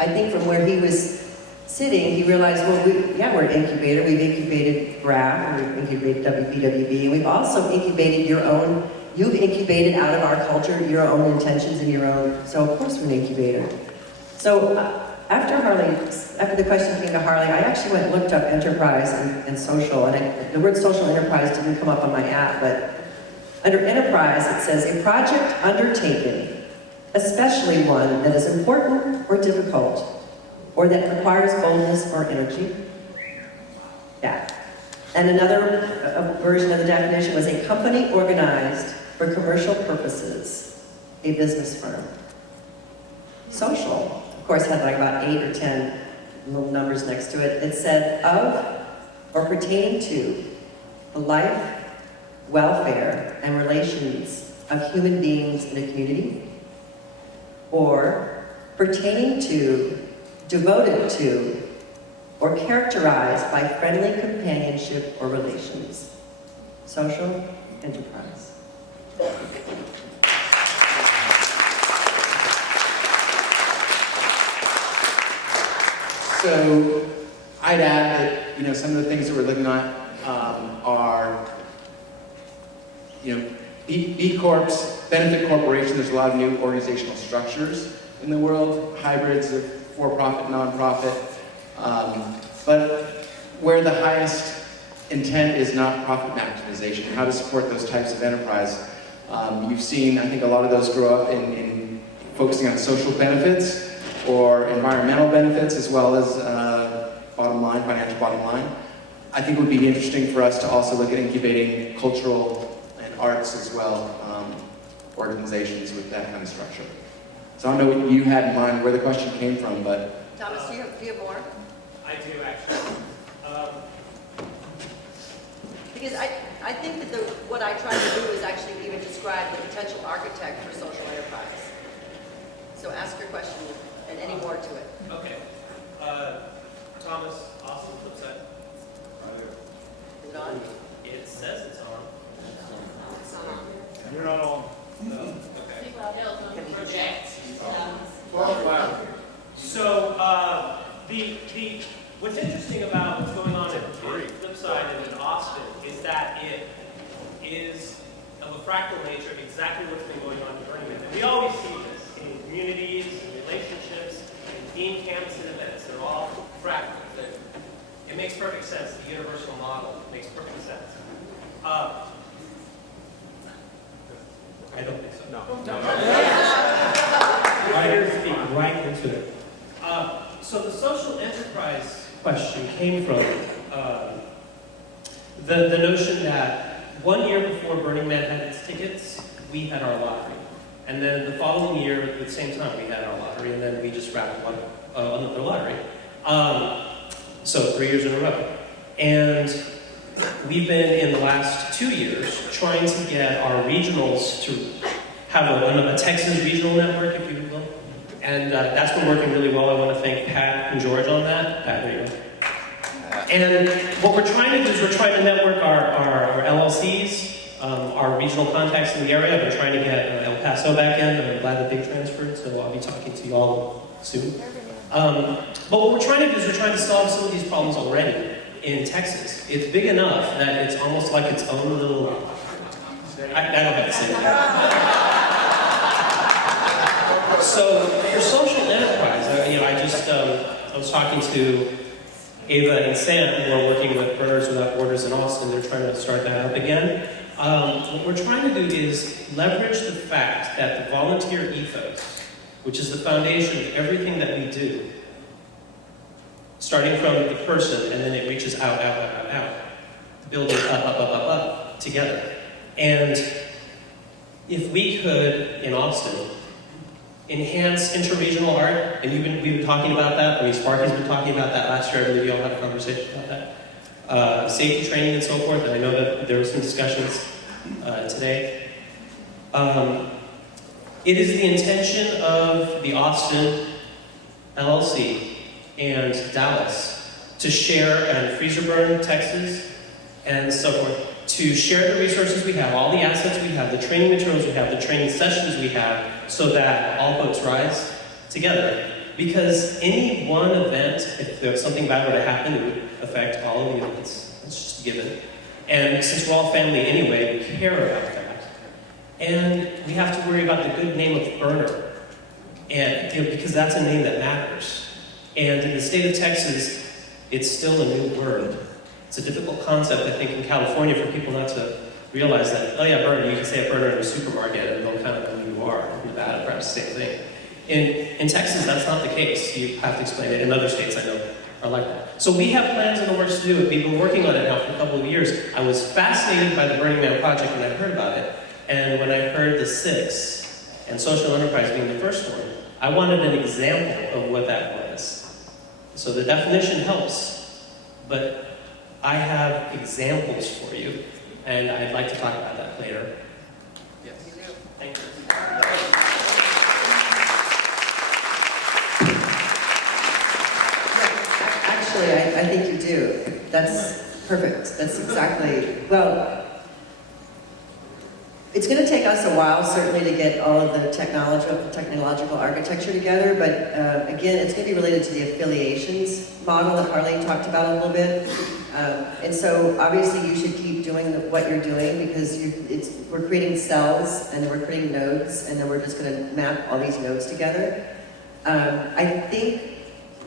I think from where he was sitting, he realized, well, we're an incubator. We've incubated GRAPH, we've incubated WPWB, and we've also incubated you've incubated out of our culture your own intentions and your own, so of course we're an incubator. So after the question came to Harley, I actually went and looked up enterprise and social, and the word social enterprise didn't come up on my app, but under enterprise it says, a project undertaken, especially one that is important or difficult, or that requires boldness or energy. Yeah. And another version of the definition was a company organized for commercial purposes, a business firm. Social, of course, had like about 8 or 10 little numbers next to it. It said, of or pertaining to the life, welfare, and relations of human beings in a community, or pertaining to, devoted to, or characterized by friendly companionship or relations. Social enterprise. So I'd add that, some of the things that we're looking at are, B Corps, benefit corporation. There's a lot of new organizational structures in the world, hybrids of for-profit, non-profit. But where the highest intent is not profit maximization, how to support those types of enterprise. You've seen, I think, a lot of those grow up in focusing on social benefits or environmental benefits, as well as bottom line, financial bottom line. I think it would be interesting for us to also look at incubating cultural and arts as well, organizations with that kind of structure. So I don't know what you had in mind, where the question came from, but... Thomas, do you have more? I do, actually. Because I think that what I tried to do is actually even describe the potential architect for social enterprise. So ask your question and any more to it. Okay. Thomas, Austin, flip side. Is it on? It says it's on. You're not on. No? Okay. Project. So, what's interesting about what's going on in flip side and in Austin is that it is of a fractal nature exactly what's been going on in Burning Man. And we always see this in communities, in relationships, in theme camps and events. They're all fractals. It makes perfect sense. The universal model makes perfect sense. I don't think so. No. Right here, speak right into it. So the social enterprise question came from the notion that 1 year before Burning Man had its tickets, we had our lottery. And then the following year, at the same time, we had our lottery, and then we just wrapped one another lottery. So 3 years in a row. And we've been, in the last 2 years, trying to get our regionals to have a Texas regional network, if you will. And that's been working really well. I want to thank Pat and George on that. Pat, there you go. And what we're trying to do is we're trying to network our LLCs, our regional contacts in the area. I've been trying to get El Paso back in. I'm glad that they transferred, so I'll be talking to you all soon. But what we're trying to do is we're trying to solve some of these problems already in Texas. It's big enough that it's almost like its own little... I don't have to say that. So for social enterprise, I was talking to Ava and Sam, who are working with Burners Without Borders in Austin. They're trying to start that up again. What we're trying to do is leverage the fact that the volunteer ethos, which is the foundation of everything that we do, starting from the person, and then it reaches out, building up, together. And if we could, in Austin, enhance interregional art, and we've been talking about that. I mean, Sparky's been talking about that last year. I believe you all had a conversation about that. Safety training and so forth, and I know that there were some discussions today. It is the intention of the Austin LLC and Dallas to share, and Freezer Burn, Texas, and so forth, to share the resources we have, all the assets we have, the training materials we have, the training sessions we have, so that all boats rise together. Because any one event, if there's something bad were to happen, it would affect all of the events. It's just a given. And since we're all family anyway, we care about that. And we have to worry about the good name of Burner, and because that's a name that matters. And in the state of Texas, it's still a new word. It's a difficult concept, I think, in California for people not to realize that, oh yeah, burner, you can say a burner in a supermarket and they'll kind of know who you are. In Nevada, perhaps the same thing. In Texas, that's not the case. You have to explain it. In other states, I know, are like that. So we have plans in the works to do it. We've been working on it now for a couple of years. I was fascinated by the Burning Man project when I heard about it. And when I heard the 6 and social enterprise being the first one, I wanted an example of what that was. So the definition helps, but I have examples for you, and I'd like to talk about that later. Yes. Thank you. Actually, I think you do. That's perfect. That's exactly, well, it's going to take us us a while, certainly, to get all of the technological architecture together, but again, it's going to be related to the affiliations model that Harleen talked about a little bit. And so, obviously, you should keep doing what you're doing because we're creating cells, and then we're creating nodes, and then we're just going to map all these nodes together. I think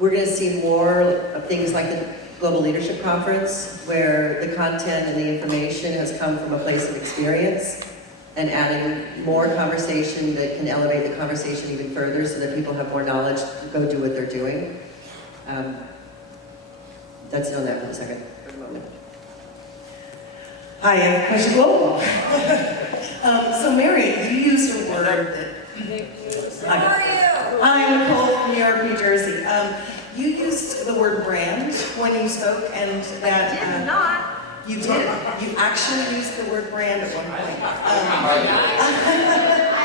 we're going to see more of things like the Global Leadership Conference, where the content and the information has come from a place of experience, and adding more conversation that can elevate the conversation even further so that people have more knowledge to go do what they're doing. That's it on that for a second, for the moment. Hi, I'm Question Global. So Marian, you used a word that... I'm Nicole from New York, New Jersey. You used the word brand when you spoke, and that... I did not. You did. You actually used the word brand at one point.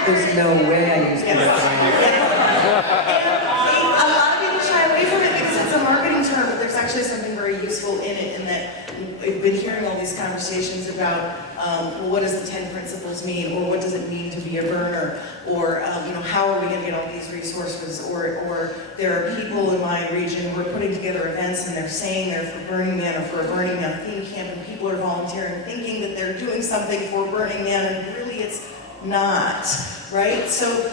There's no way I use the word brand. A lot of people shy away from it because it's a marketing term, but there's actually something very useful in it, in that we've been hearing all these conversations about, well, what does the 10 principles mean, or what does it mean to be a burner, or how are we going to get all these resources, or there are people in my region who are putting together events and they're saying they're for Burning Man or for a Burning Man theme camp, and people are volunteering thinking that they're doing something for Burning Man, and really it's not, right? So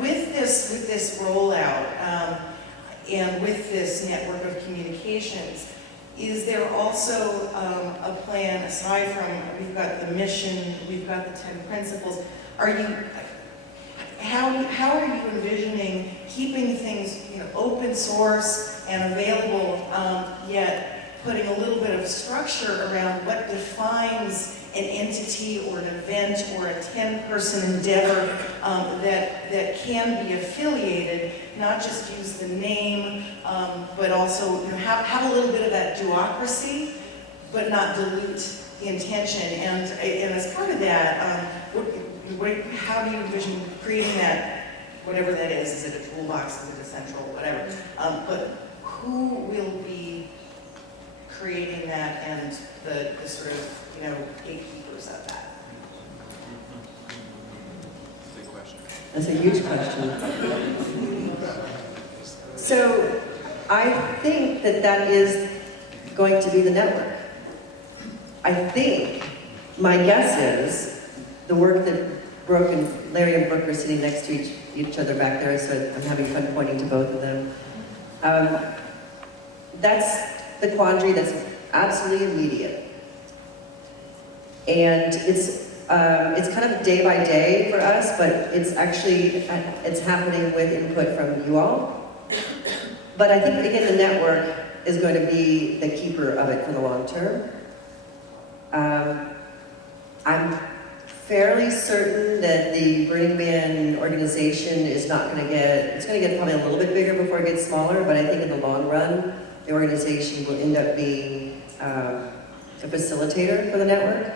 with this rollout and with this network of communications, is there also a plan, aside from, we've got the mission, we've got the 10 principles, how are you envisioning keeping things open source and available, yet putting a little bit of structure around what defines an entity or an event or a 10-person endeavor that can be affiliated, not just use the name, but also have a little bit of that duocracy, but not dilute the intention. And as part of that, how do you envision creating that, whatever that is it a toolbox, is it a central, whatever, but who will be creating that and the sort of, gatekeepers of that? Big question. That's a huge question. So I think that is going to be the network. I think, my guess is, the work that Brooke and Larry and Brooke are sitting next to each other back there, so I'm having fun pointing to both of them. That's the quandary that's absolutely immediate. And it's kind of day by day for us, but it's happening with input from you all. But I think, again, the network is going to be the keeper of it for the long term. I'm fairly certain that the Burning Man organization is not going to it's going to get probably a little bit bigger before it gets smaller, but I think in the long run, the organization will end up being a facilitator for the network.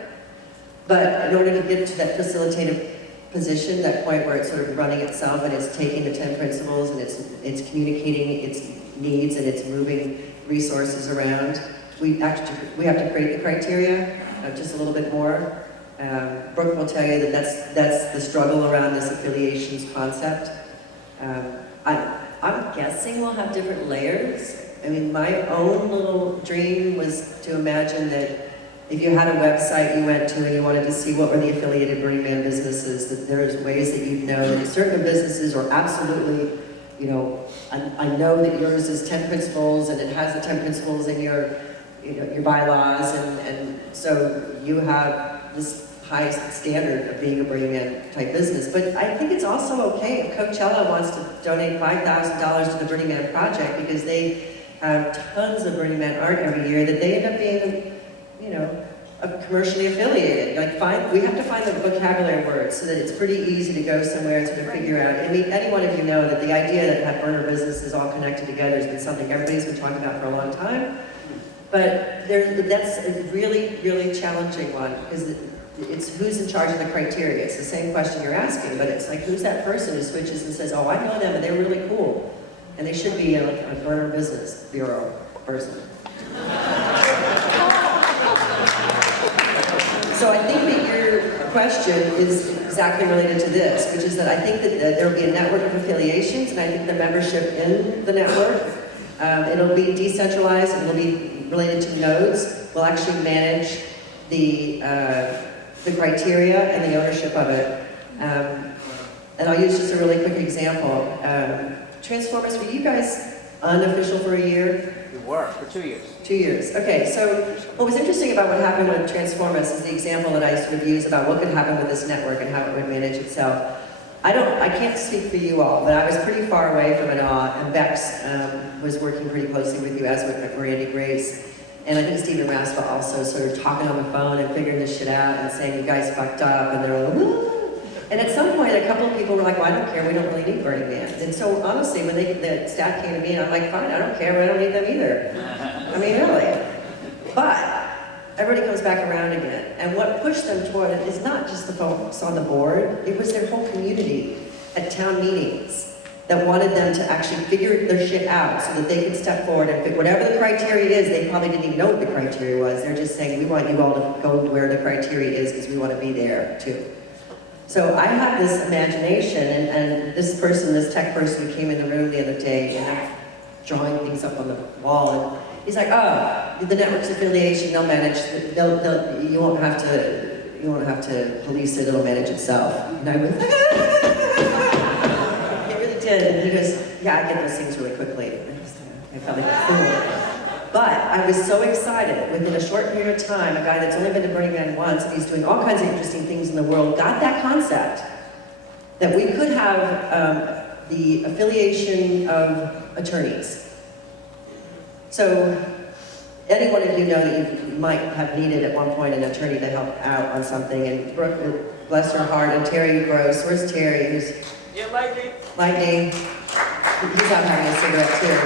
But in order to get to that facilitative position, that point where it's sort of running itself and it's taking the 10 principles and it's communicating its needs and it's moving resources around, we have to create the criteria just a little bit more. Brooke will tell you that that's the struggle around this affiliations concept. I'm guessing we'll have different layers. I mean, my own little dream was to imagine that if you had a website you went to and you wanted to see what were the affiliated Burning Man businesses, that there's ways that you'd know that certain businesses are absolutely, I know that yours is 10 principles and it has the 10 principles in your bylaws, and so you have this high standard of being a Burning Man type business. But I think it's also okay if Coachella wants to donate $5,000 to the Burning Man project because they have tons of Burning Man art every year, that they end up being, commercially affiliated. We have to find the vocabulary words so that it's pretty easy to go somewhere and sort of figure out. I mean, any one of you know that the idea that burner businesses all connected together has been something everybody's been talking about for a long time. But that's a really, really challenging one, because it's who's in charge of the criteria. It's the same question you're asking, but it's like, who's that person who switches and says, oh, I know them and they're really cool. And they should be a burner business bureau person. So I think that your question is exactly related to this, which is that I think that there will be a network of affiliations, and I think the membership in the network, it'll be decentralized, and it'll be related to nodes. We'll actually manage the criteria and the ownership of it. And I'll use just a really quick example. Transformers, were you guys unofficial for a year? We were, for 2 years. 2 years. Okay, so what was interesting about what happened with Transformers is the example that I sort of use about what could happen with this network and how it would manage itself. I can't speak for you all, but I was pretty far away from it all, and Bex was working pretty closely with you, as with Randy Grace. And I think Stephen Raspa also sort of talking on the phone and figuring this shit out and saying, you guys fucked up, and they're like, woo! And at some point, a couple of people were like, well, I don't care, we don't really need Burning Man. And so honestly, when the staff came to me, and I'm like, fine, I don't care, I don't need them either. I mean, really. But everybody comes back around again. And what pushed them toward it is not just the folks on the board, it was their whole community at town meetings that wanted them to actually figure their shit out so that they could step forward and pick whatever the criteria is. They probably didn't even know what the criteria was. They're just saying, we want you all to go where the criteria is because we want to be there too. So I have this imagination, and this person, this tech person who came in the room the other day, and I'm drawing things up on the wall, and he's like, oh, the network's affiliation, they'll manage, you won't have to police it, it'll manage itself. And I went, it really did, and he goes, yeah, I get those things really quickly. I felt like a fool. But I was so excited, within a short period of time, a guy that's only been to Burning Man once, and he's doing all kinds of interesting things in the world, got that concept that we could have the affiliation of attorneys. So any one of you know that you might have needed at one point an attorney to help out on something, and Brooke, bless her heart, and Terry Gross, where's Terry? Who's Lightning. Lightning. He's out having a cigarette too.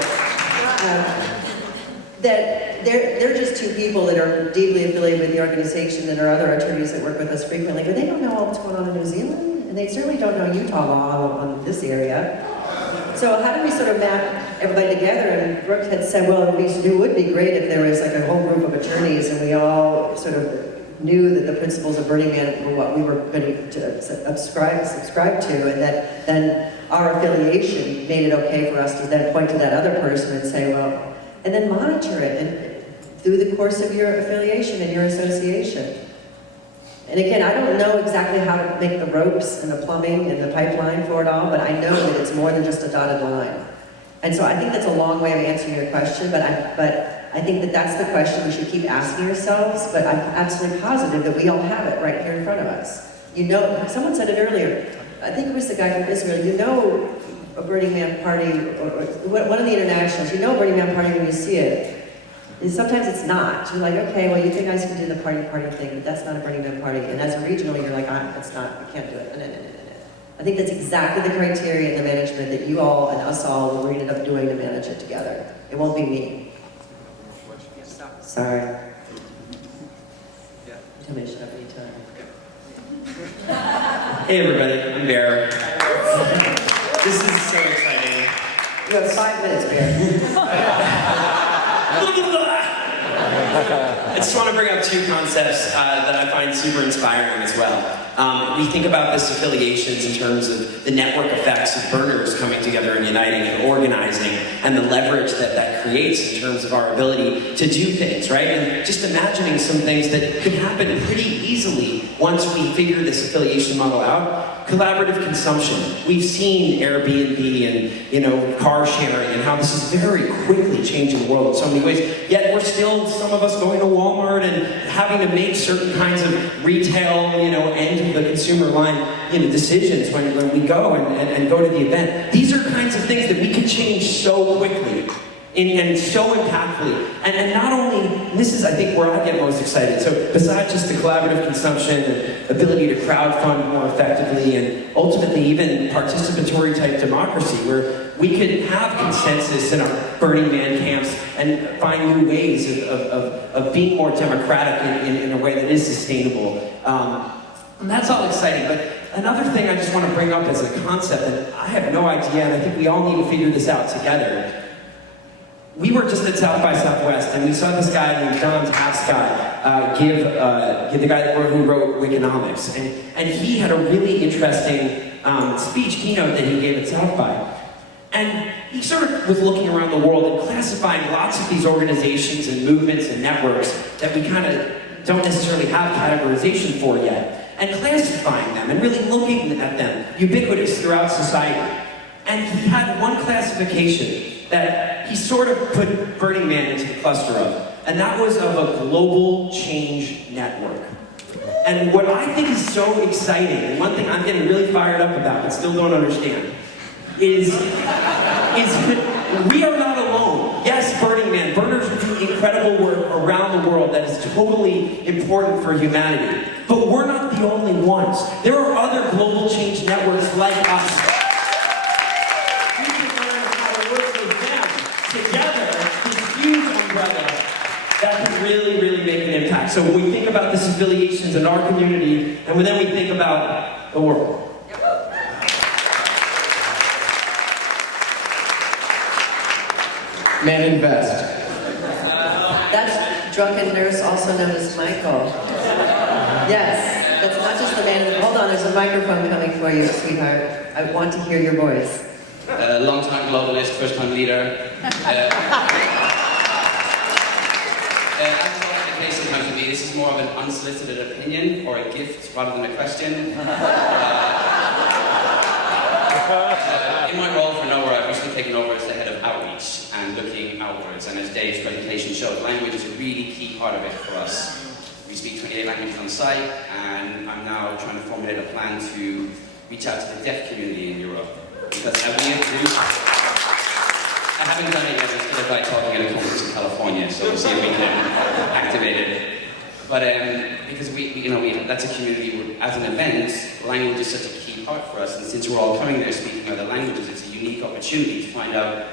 That they're just two people that are deeply affiliated with the organization, that are other attorneys that work with us frequently, but they don't know all what's going on in New Zealand, and they certainly don't know Utah law on this area. So how do we sort of map everybody together? And Brooke had said, well, it would be great if there was like a whole group of attorneys and we all sort of knew that the principles of Burning Man were what we were going to subscribe to, and that then our affiliation made it okay for us to then point to that other person and say, well, and then monitor it and through the course of your affiliation and your association. And again, I don't know exactly how to make the ropes and the plumbing and the pipeline for it all, but I know that it's more than just a dotted line. And so I think that's a long way of answering your question, but I think that that's the question we should keep asking ourselves, but I'm absolutely positive that we all have it right here in front of us. You know, someone said it earlier, I think it was the guy from Israel, you know a Burning Man party, or one of the internationals, you know a Burning Man party when you see it. And sometimes it's not. You're like, okay, well, you think I can do the party thing, but that's not a Burning Man party. And as a regional, you're like, it's not, you can't do it. No. I think that's exactly the criteria and the management that you all and us all will end up doing to manage it together. It won't be me. Sorry. Yeah. Tell me to shut up anytime. Hey everybody, I'm Bear. This is so exciting. You have 5 minutes, Bear. I just want to bring up 2 concepts that I find super inspiring as well. We think about this affiliations in terms of the network effects of burners coming together and uniting and organizing, and the leverage that that creates in terms of our ability to do things, right? And just imagining some things that could happen pretty easily once we figure this affiliation model out. Collaborative consumption. We've seen Airbnb and car sharing and how this is very quickly changing the world in so many ways. Yet we're still, some of us, going to Walmart and having to make certain kinds of retail, end of the consumer line, decisions when we go and go to the event. These are kinds of things that we can change so quickly and so impactfully. And not only, this is I think where I get most excited, so besides just the collaborative consumption and ability to crowdfund more effectively and ultimately even participatory type democracy where we could have consensus in our Burning Man camps and find new ways of being more democratic in a way that is sustainable. And that's all exciting, but another thing I just want to bring up as a concept, and I have no idea, and I think we all need to figure this out together. we were just at South by Southwest, and we saw this guy named John Tapscott give the guy who wrote Wikinomics, and he had a really interesting keynote that he gave at South by. And he sort of was looking around the world and classifying lots of these organizations and movements and networks that we kind of don't necessarily have categorization for yet, and classifying them and really looking at them ubiquitous throughout society. And he had one classification that he sort of put Burning Man into the cluster of, and that was of a global change network. And what I think is so exciting, and one thing I'm getting really fired up about, but still don't understand, is that we are not alone. Yes, Burning Man, burners do incredible work around the world that is totally important for humanity, but we're not the only ones. There are other global change networks like us. Together, this huge umbrella that can really, really make an impact. So when we think about this affiliations in our community, and then we think about the world. Man invest. That's drunken nurse, also known as Michael. Yes, that's not just the man. Hold on, there's a microphone coming for you, sweetheart. I want to hear your voice. Long-time globalist, first-time leader. As is often the case sometimes with me, this is more of an unsolicited opinion or a gift rather than a question. In my role for Nowhere, I've recently taken over as the head of outreach and looking outwards. And as Dave's presentation showed, language is a really key part of it for us. We speak 28 languages on site, and I'm now trying to formulate a plan to reach out to the deaf community in Europe. Because I haven't done it yet, it's still a guy talking at a conference in California, so we'll see if we can activate it. But because that's a community where, as an event, language is such a key part for us, and since we're all coming there speaking other languages, it's a unique opportunity to find out,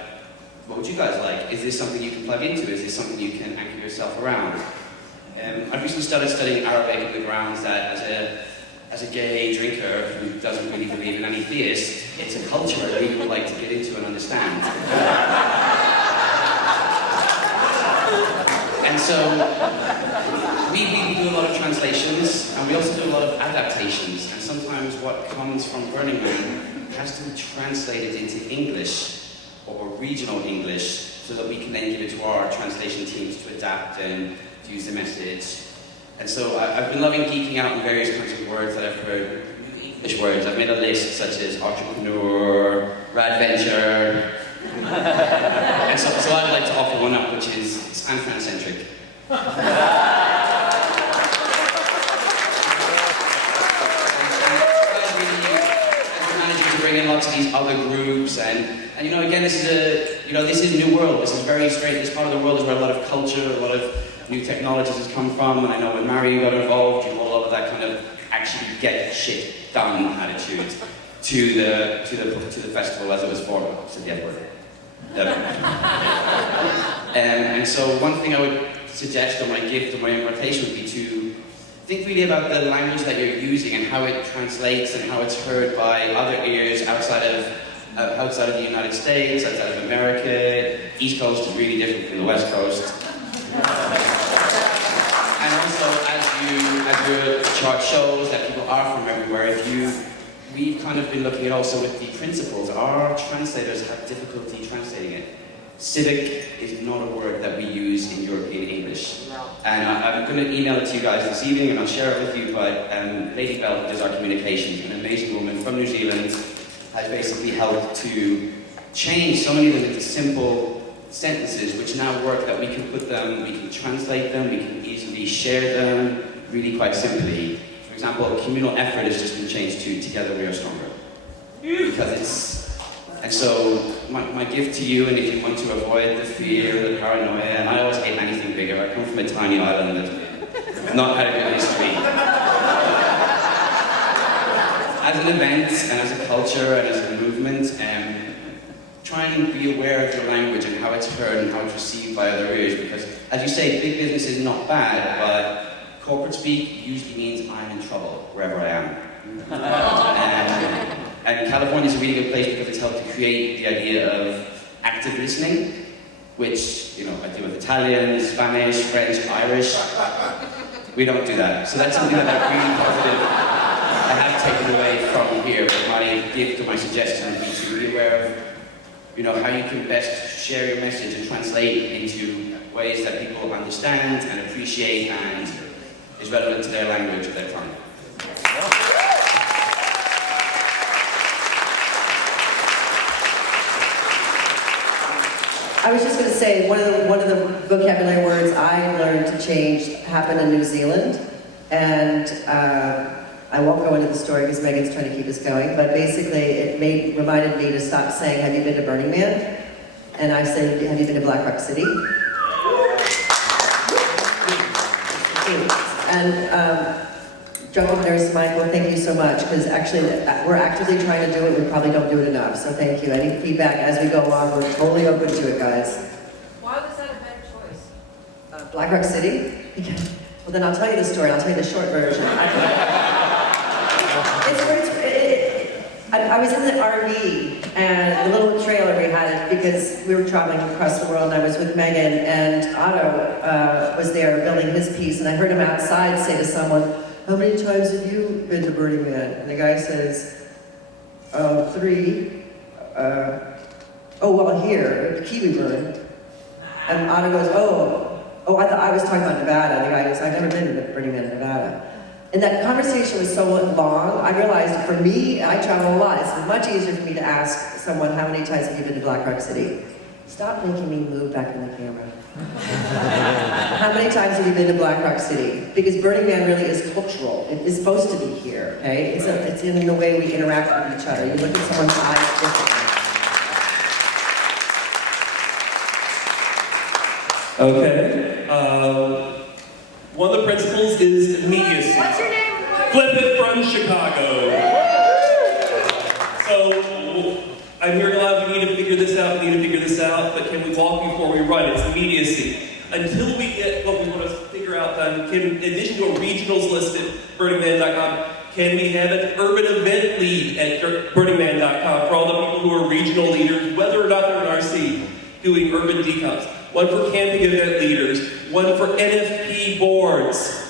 what would you guys like? Is this something you can plug into? Is this something you can anchor yourself around? I've recently started studying Arabic on the grounds that as a gay drinker who doesn't really believe in any theist, it's a culture I really would like to get into and understand. And so, we do a lot of translations, and we also do a lot of adaptations, and sometimes what comes from Burning Man has to be translated into English, or regional English, so that we can then give it to our translation teams to adapt and to use the message. And so I've been loving geeking out on various kinds of words that I've heard, English words. I've made a list such as entrepreneur, radventure, and so I'd like to offer one up, which is San Fran-centric. Managing to bring in lots of these other groups, and again, this is New World. This is very straight. This part of the world is where a lot of culture, a lot of new technologies has come from, and I know when Marian got involved, you hold a lot of that kind of actually get shit done attitude to the festival as it was formed. So the F-word. And so one thing I would suggest, or my gift, or my invitation would be to think really about the language that you're using and how it translates and how it's heard by other ears outside of the United States, outside of America. East Coast is really different from the West Coast. And also, as your chart shows that people are from everywhere, we've kind of been looking at also with the principles. Our translators have difficulty translating it. Civic is not a word that we use in European English. And I'm going to email it to you guys this evening, and I'll share it with you, but Lady Bell, who does our communications, an amazing woman from New Zealand, has basically helped to change so many of them into simple sentences which now work, that we can translate them, we can easily share them really quite simply. For example, communal effort has just been changed to together we are stronger. And so my gift to you, and if you want to avoid the fear, the paranoia, and I always hate anything bigger. I come from a tiny island that's not had a good history. As an event, and as a culture, and as a movement, try and be aware of your language and how it's heard and how it's received by other ears, because, as you say, big business is not bad, but corporate speak usually means I'm in trouble, wherever I am. And California is a really good place because it's helped to create the idea of active listening, which, you know, I do with Italian, Spanish, French, Irish. We don't do that. So that's something that I'm really positive I have taken away from here. But my gift or my suggestion would be to be aware of, you know, how you can best share your message and translate into ways that people understand and appreciate and is relevant to their language at their time. I was just going to say, one of the vocabulary words I learned to change happened in New Zealand, and I won't go into the story because Megan's trying to keep us going, but basically it reminded me to stop saying, have you been to Burning Man? And I said, have you been to Black Rock City? And Jungle Nurse Michael, thank you so much, because actually we're actively trying to do it, we probably don't do it enough, so thank you. Any feedback as we go along, we're totally open to it, guys. Why was that a better choice? Black Rock City? Well, then I'll tell you the story, I'll tell you the short version. I was in the RV, and the little trailer we had, because we were traveling across the world, and I was with Megan, and Otto was there building his piece, and I heard him outside say to someone, how many times have you been to Burning Man? And the guy says, 3. Oh, well, here, Kiwi Burn. And Otto goes, oh, I thought I was talking about Nevada. And the guy goes, I've never been to Burning Man, Nevada. And that conversation was so long, I realized for me, I travel a lot, it's much easier for me to ask someone, how many times have you been to Black Rock City? Stop making me move back in the camera. How many times have you been to Black Rock City? Because Burning Man really is cultural. It is supposed to be here, okay? It's in the way we interact with each other. You look at someone's eyes Okay. differently. One of the principles is immediacy. What's your name? Flip it from Chicago. So, I'm hearing a lot of we need to figure this out, but can we walk before we run? It's immediacy. Until we get what we want to figure out done, in addition to a regionals list at burningman.com, can we have an urban event lead at burningman.com for all the people who are regional leaders, whether or not they're in RC, doing urban decoms? One for camping event leaders, one for NFP boards.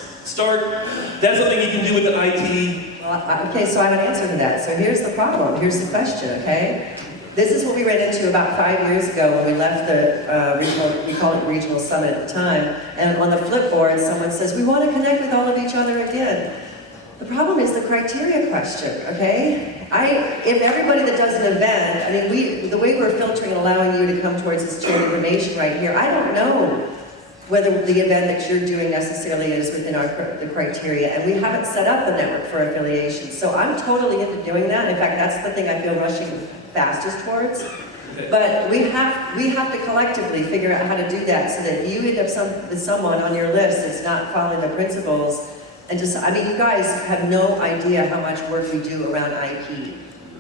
That's something you can do with the IT. Well, okay, so I have an answer to that. So here's the problem, here's the question, okay? This is what we ran into about 5 years ago when we left the regional, we called it Regional Summit at the time, and on the flipboard someone says, we want to connect with all of each other again. The problem is the criteria question, okay? If everybody that does an event, I mean, the way we're filtering and allowing you to come towards this chain information right here, I don't know whether the event that you're doing necessarily is within the criteria, and we haven't set up the network for affiliation. So I'm totally into doing that. In fact, that's the thing I feel rushing fastest towards. But we have to collectively figure out how to do that so that you end up with someone on your list that's not following the principles. And just, I mean, you guys have no idea how much work we do around IP.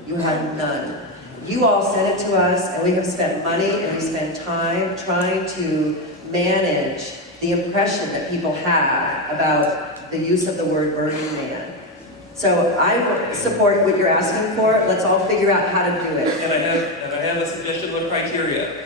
You have none. You all send it to us, and we have spent money and we spend time trying to manage the impression that people have about the use of the word Burning Man. So I support what you're asking for. Let's all figure out how to do it. And I have a suggestion on criteria.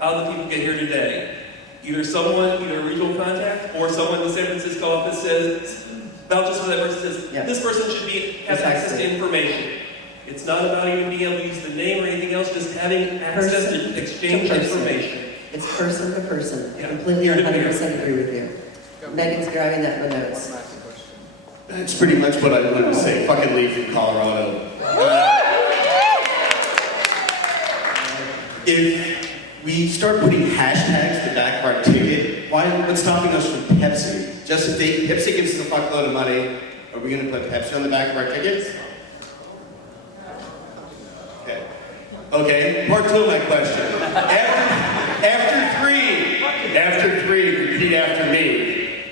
How do people get here today? Either a regional contact, or someone in the San Francisco office says, vouches for that person says, this person should have access to information. It's not about even being able to use the name or anything else, just having access to exchange information. It's person to person. I completely 100% agree with you. Megan's grabbing that in the notes. That's pretty much what I wanted to say. Fucking leave from Colorado. If we start putting hashtags to the back of our ticket, what's stopping us from Pepsi? Just if Pepsi gives us a fuckload of money, are we going to put Pepsi on the back of our tickets? Okay, part 2 of my question. After three, repeat after me.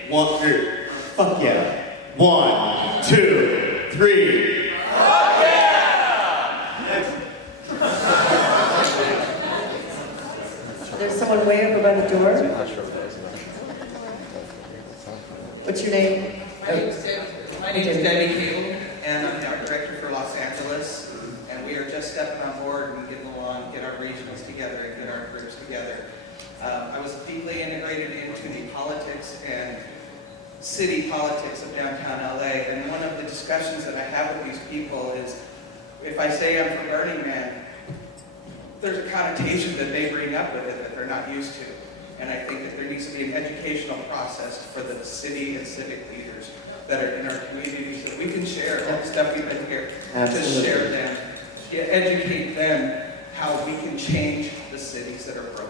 1, 2, fuck yeah. 1, 2, 3. Fuck yeah! There's someone way over by the door. What's your name? My name is Debbie Cable, and I'm the art director for Los Angeles. And we are just stepping on board and getting along, get our regionals together and get our groups together. I was deeply integrated into the politics and city politics of downtown LA, and one of the discussions that I have with these people is, if I say I'm for Burning Man, there's a connotation that they bring up with it that they're not used to. And I think that there needs to be an educational process for the city and civic leaders that are in our communities, that we can share all the stuff we've been here, to share them, educate them how we can change the cities that are broken.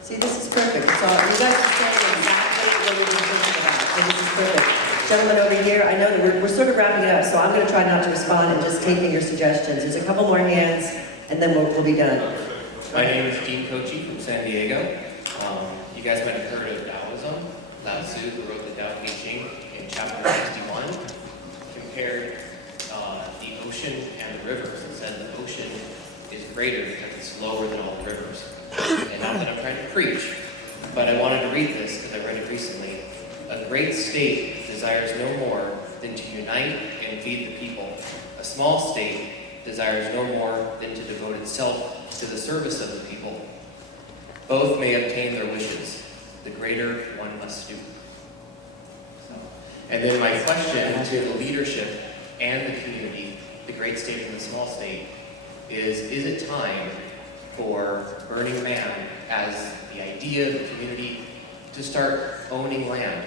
See, this is perfect. So you guys are saying exactly what we've been thinking about. So this is perfect. Gentlemen over here, I know that we're sort of wrapping it up, so I'm going to try not to respond and just taking your suggestions. There's a couple more hands, and then we'll be done. My name is Dean Kochi from San Diego. You guys might have heard of Taoism. Lao Tzu, who wrote the Tao Te Ching in chapter 61, compared the ocean and the rivers and said the ocean is greater because it's lower than all the rivers. And not that I'm trying to preach, but I wanted to read this because I read it recently. A great state desires no more than to unite and feed the people. A small state desires no more than to devote itself to the service of the people. Both may obtain their wishes. The greater one must do. And then my question to the leadership and the community, the great state and the small state, is it time for Burning Man as the idea, the community, to start owning land,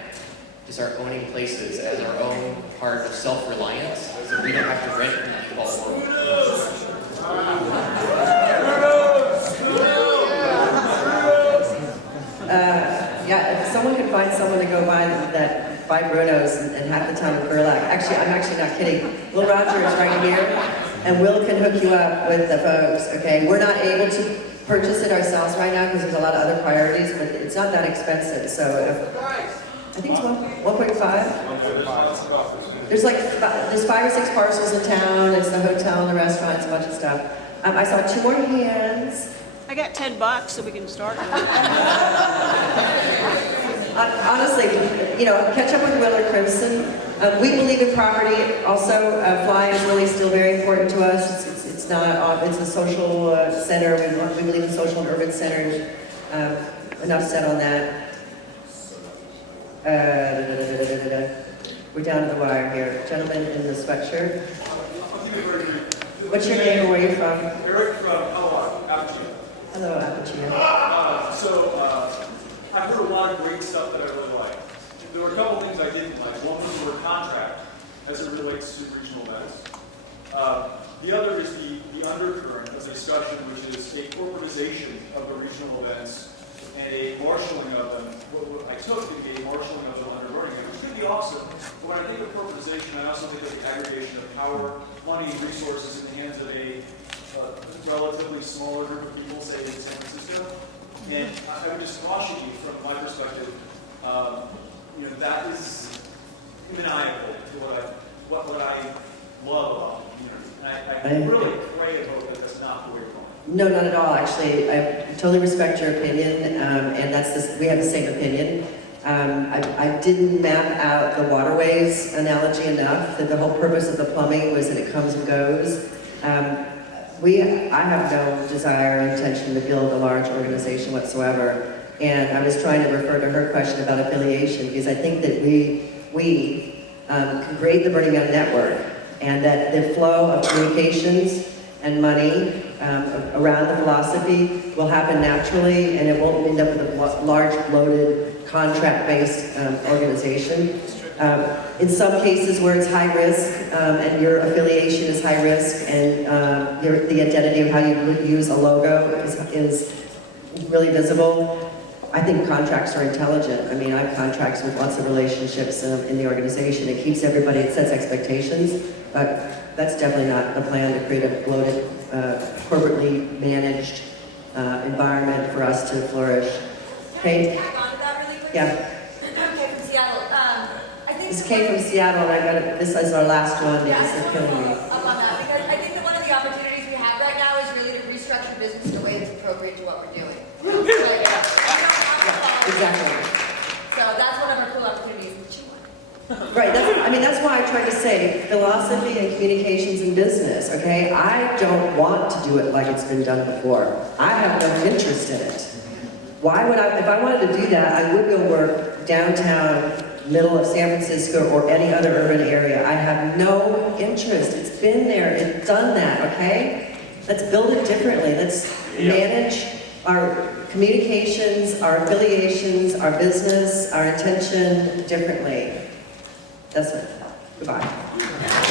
to start owning places as our own part of self-reliance, so we don't have to rent in the default world? Yeah, if someone could find someone to go buy Bruno's and half the time in Burlac. Actually, I'm actually not kidding. Will Roger is right here, and Will can hook you up with the folks, okay? We're not able to purchase it ourselves right now because there's a lot of other priorities, but it's not that expensive, so I think it's 1.5. There's 5 or 6 parcels in town. It's the hotel and the restaurant, it's a bunch of stuff. I saw 2 more hands. I got $10 so we can start. Honestly, catch up with Will or Crimson. We believe in property. Also, Fly is really still very important to us. It's not. It's a social center. We believe in social and urban centers. Enough said on that. We're down to the wire here. Gentleman in the sweatshirt. What's your name and where are you from? Eric from Apachia. Hello, Apachia. I've heard a lot of great stuff that I really like. There were a couple things I didn't like. One was the word contract as it relates to regional events. The other is the undercurrent of the discussion, which is a corporatization of the regional events and a marshalling of them. What I took to be a marshalling of them under Burning Man, which could be awesome. But when I think of corporatization, I also think of the aggregation of power, money, and resources in the hands of a relatively smaller group of people, say in San Francisco. And I would just caution you from my perspective, that is maniacal to what I love about the community. And I really pray and hope that that's not the way we're going. No, not at all. Actually, I totally respect your opinion, and we have the same opinion. I didn't map out the waterways analogy enough, that the whole purpose of the plumbing was that it comes and goes. I have no desire or intention to build a large organization whatsoever, and I was trying to refer to her question about affiliation, because I think that we can create the Burning Man network, and that the flow of communications and money around the philosophy will happen naturally, and it won't end up with a large, bloated, contract-based organization. In some cases where it's high risk, and your affiliation is high risk, and the identity of how you use a logo is really visible, I think contracts are intelligent. I mean, I have contracts with lots of relationships in the organization. It keeps everybody, it sets expectations, but that's definitely not the plan, to create a bloated, corporately managed environment for us to flourish. Okay? Yeah. This came from Seattle, and I got it. This is our last one because they're killing me. Up on that, because I think that one of the opportunities we have right now is really to restructure business in a way that's appropriate to what we're doing. Exactly. So that's one of our cool opportunities. Right. That's why I tried to say philosophy and communications and business. Okay. I don't want to do it like it's been done before. I have no interest in it. Why would I, if I wanted to do that, I would go work downtown, middle of San Francisco, or any other urban area. I have no interest. It's been there, it's done that, okay? Let's build it differently. Let's manage our communications, our affiliations, our business, our intention differently. That's it. Goodbye.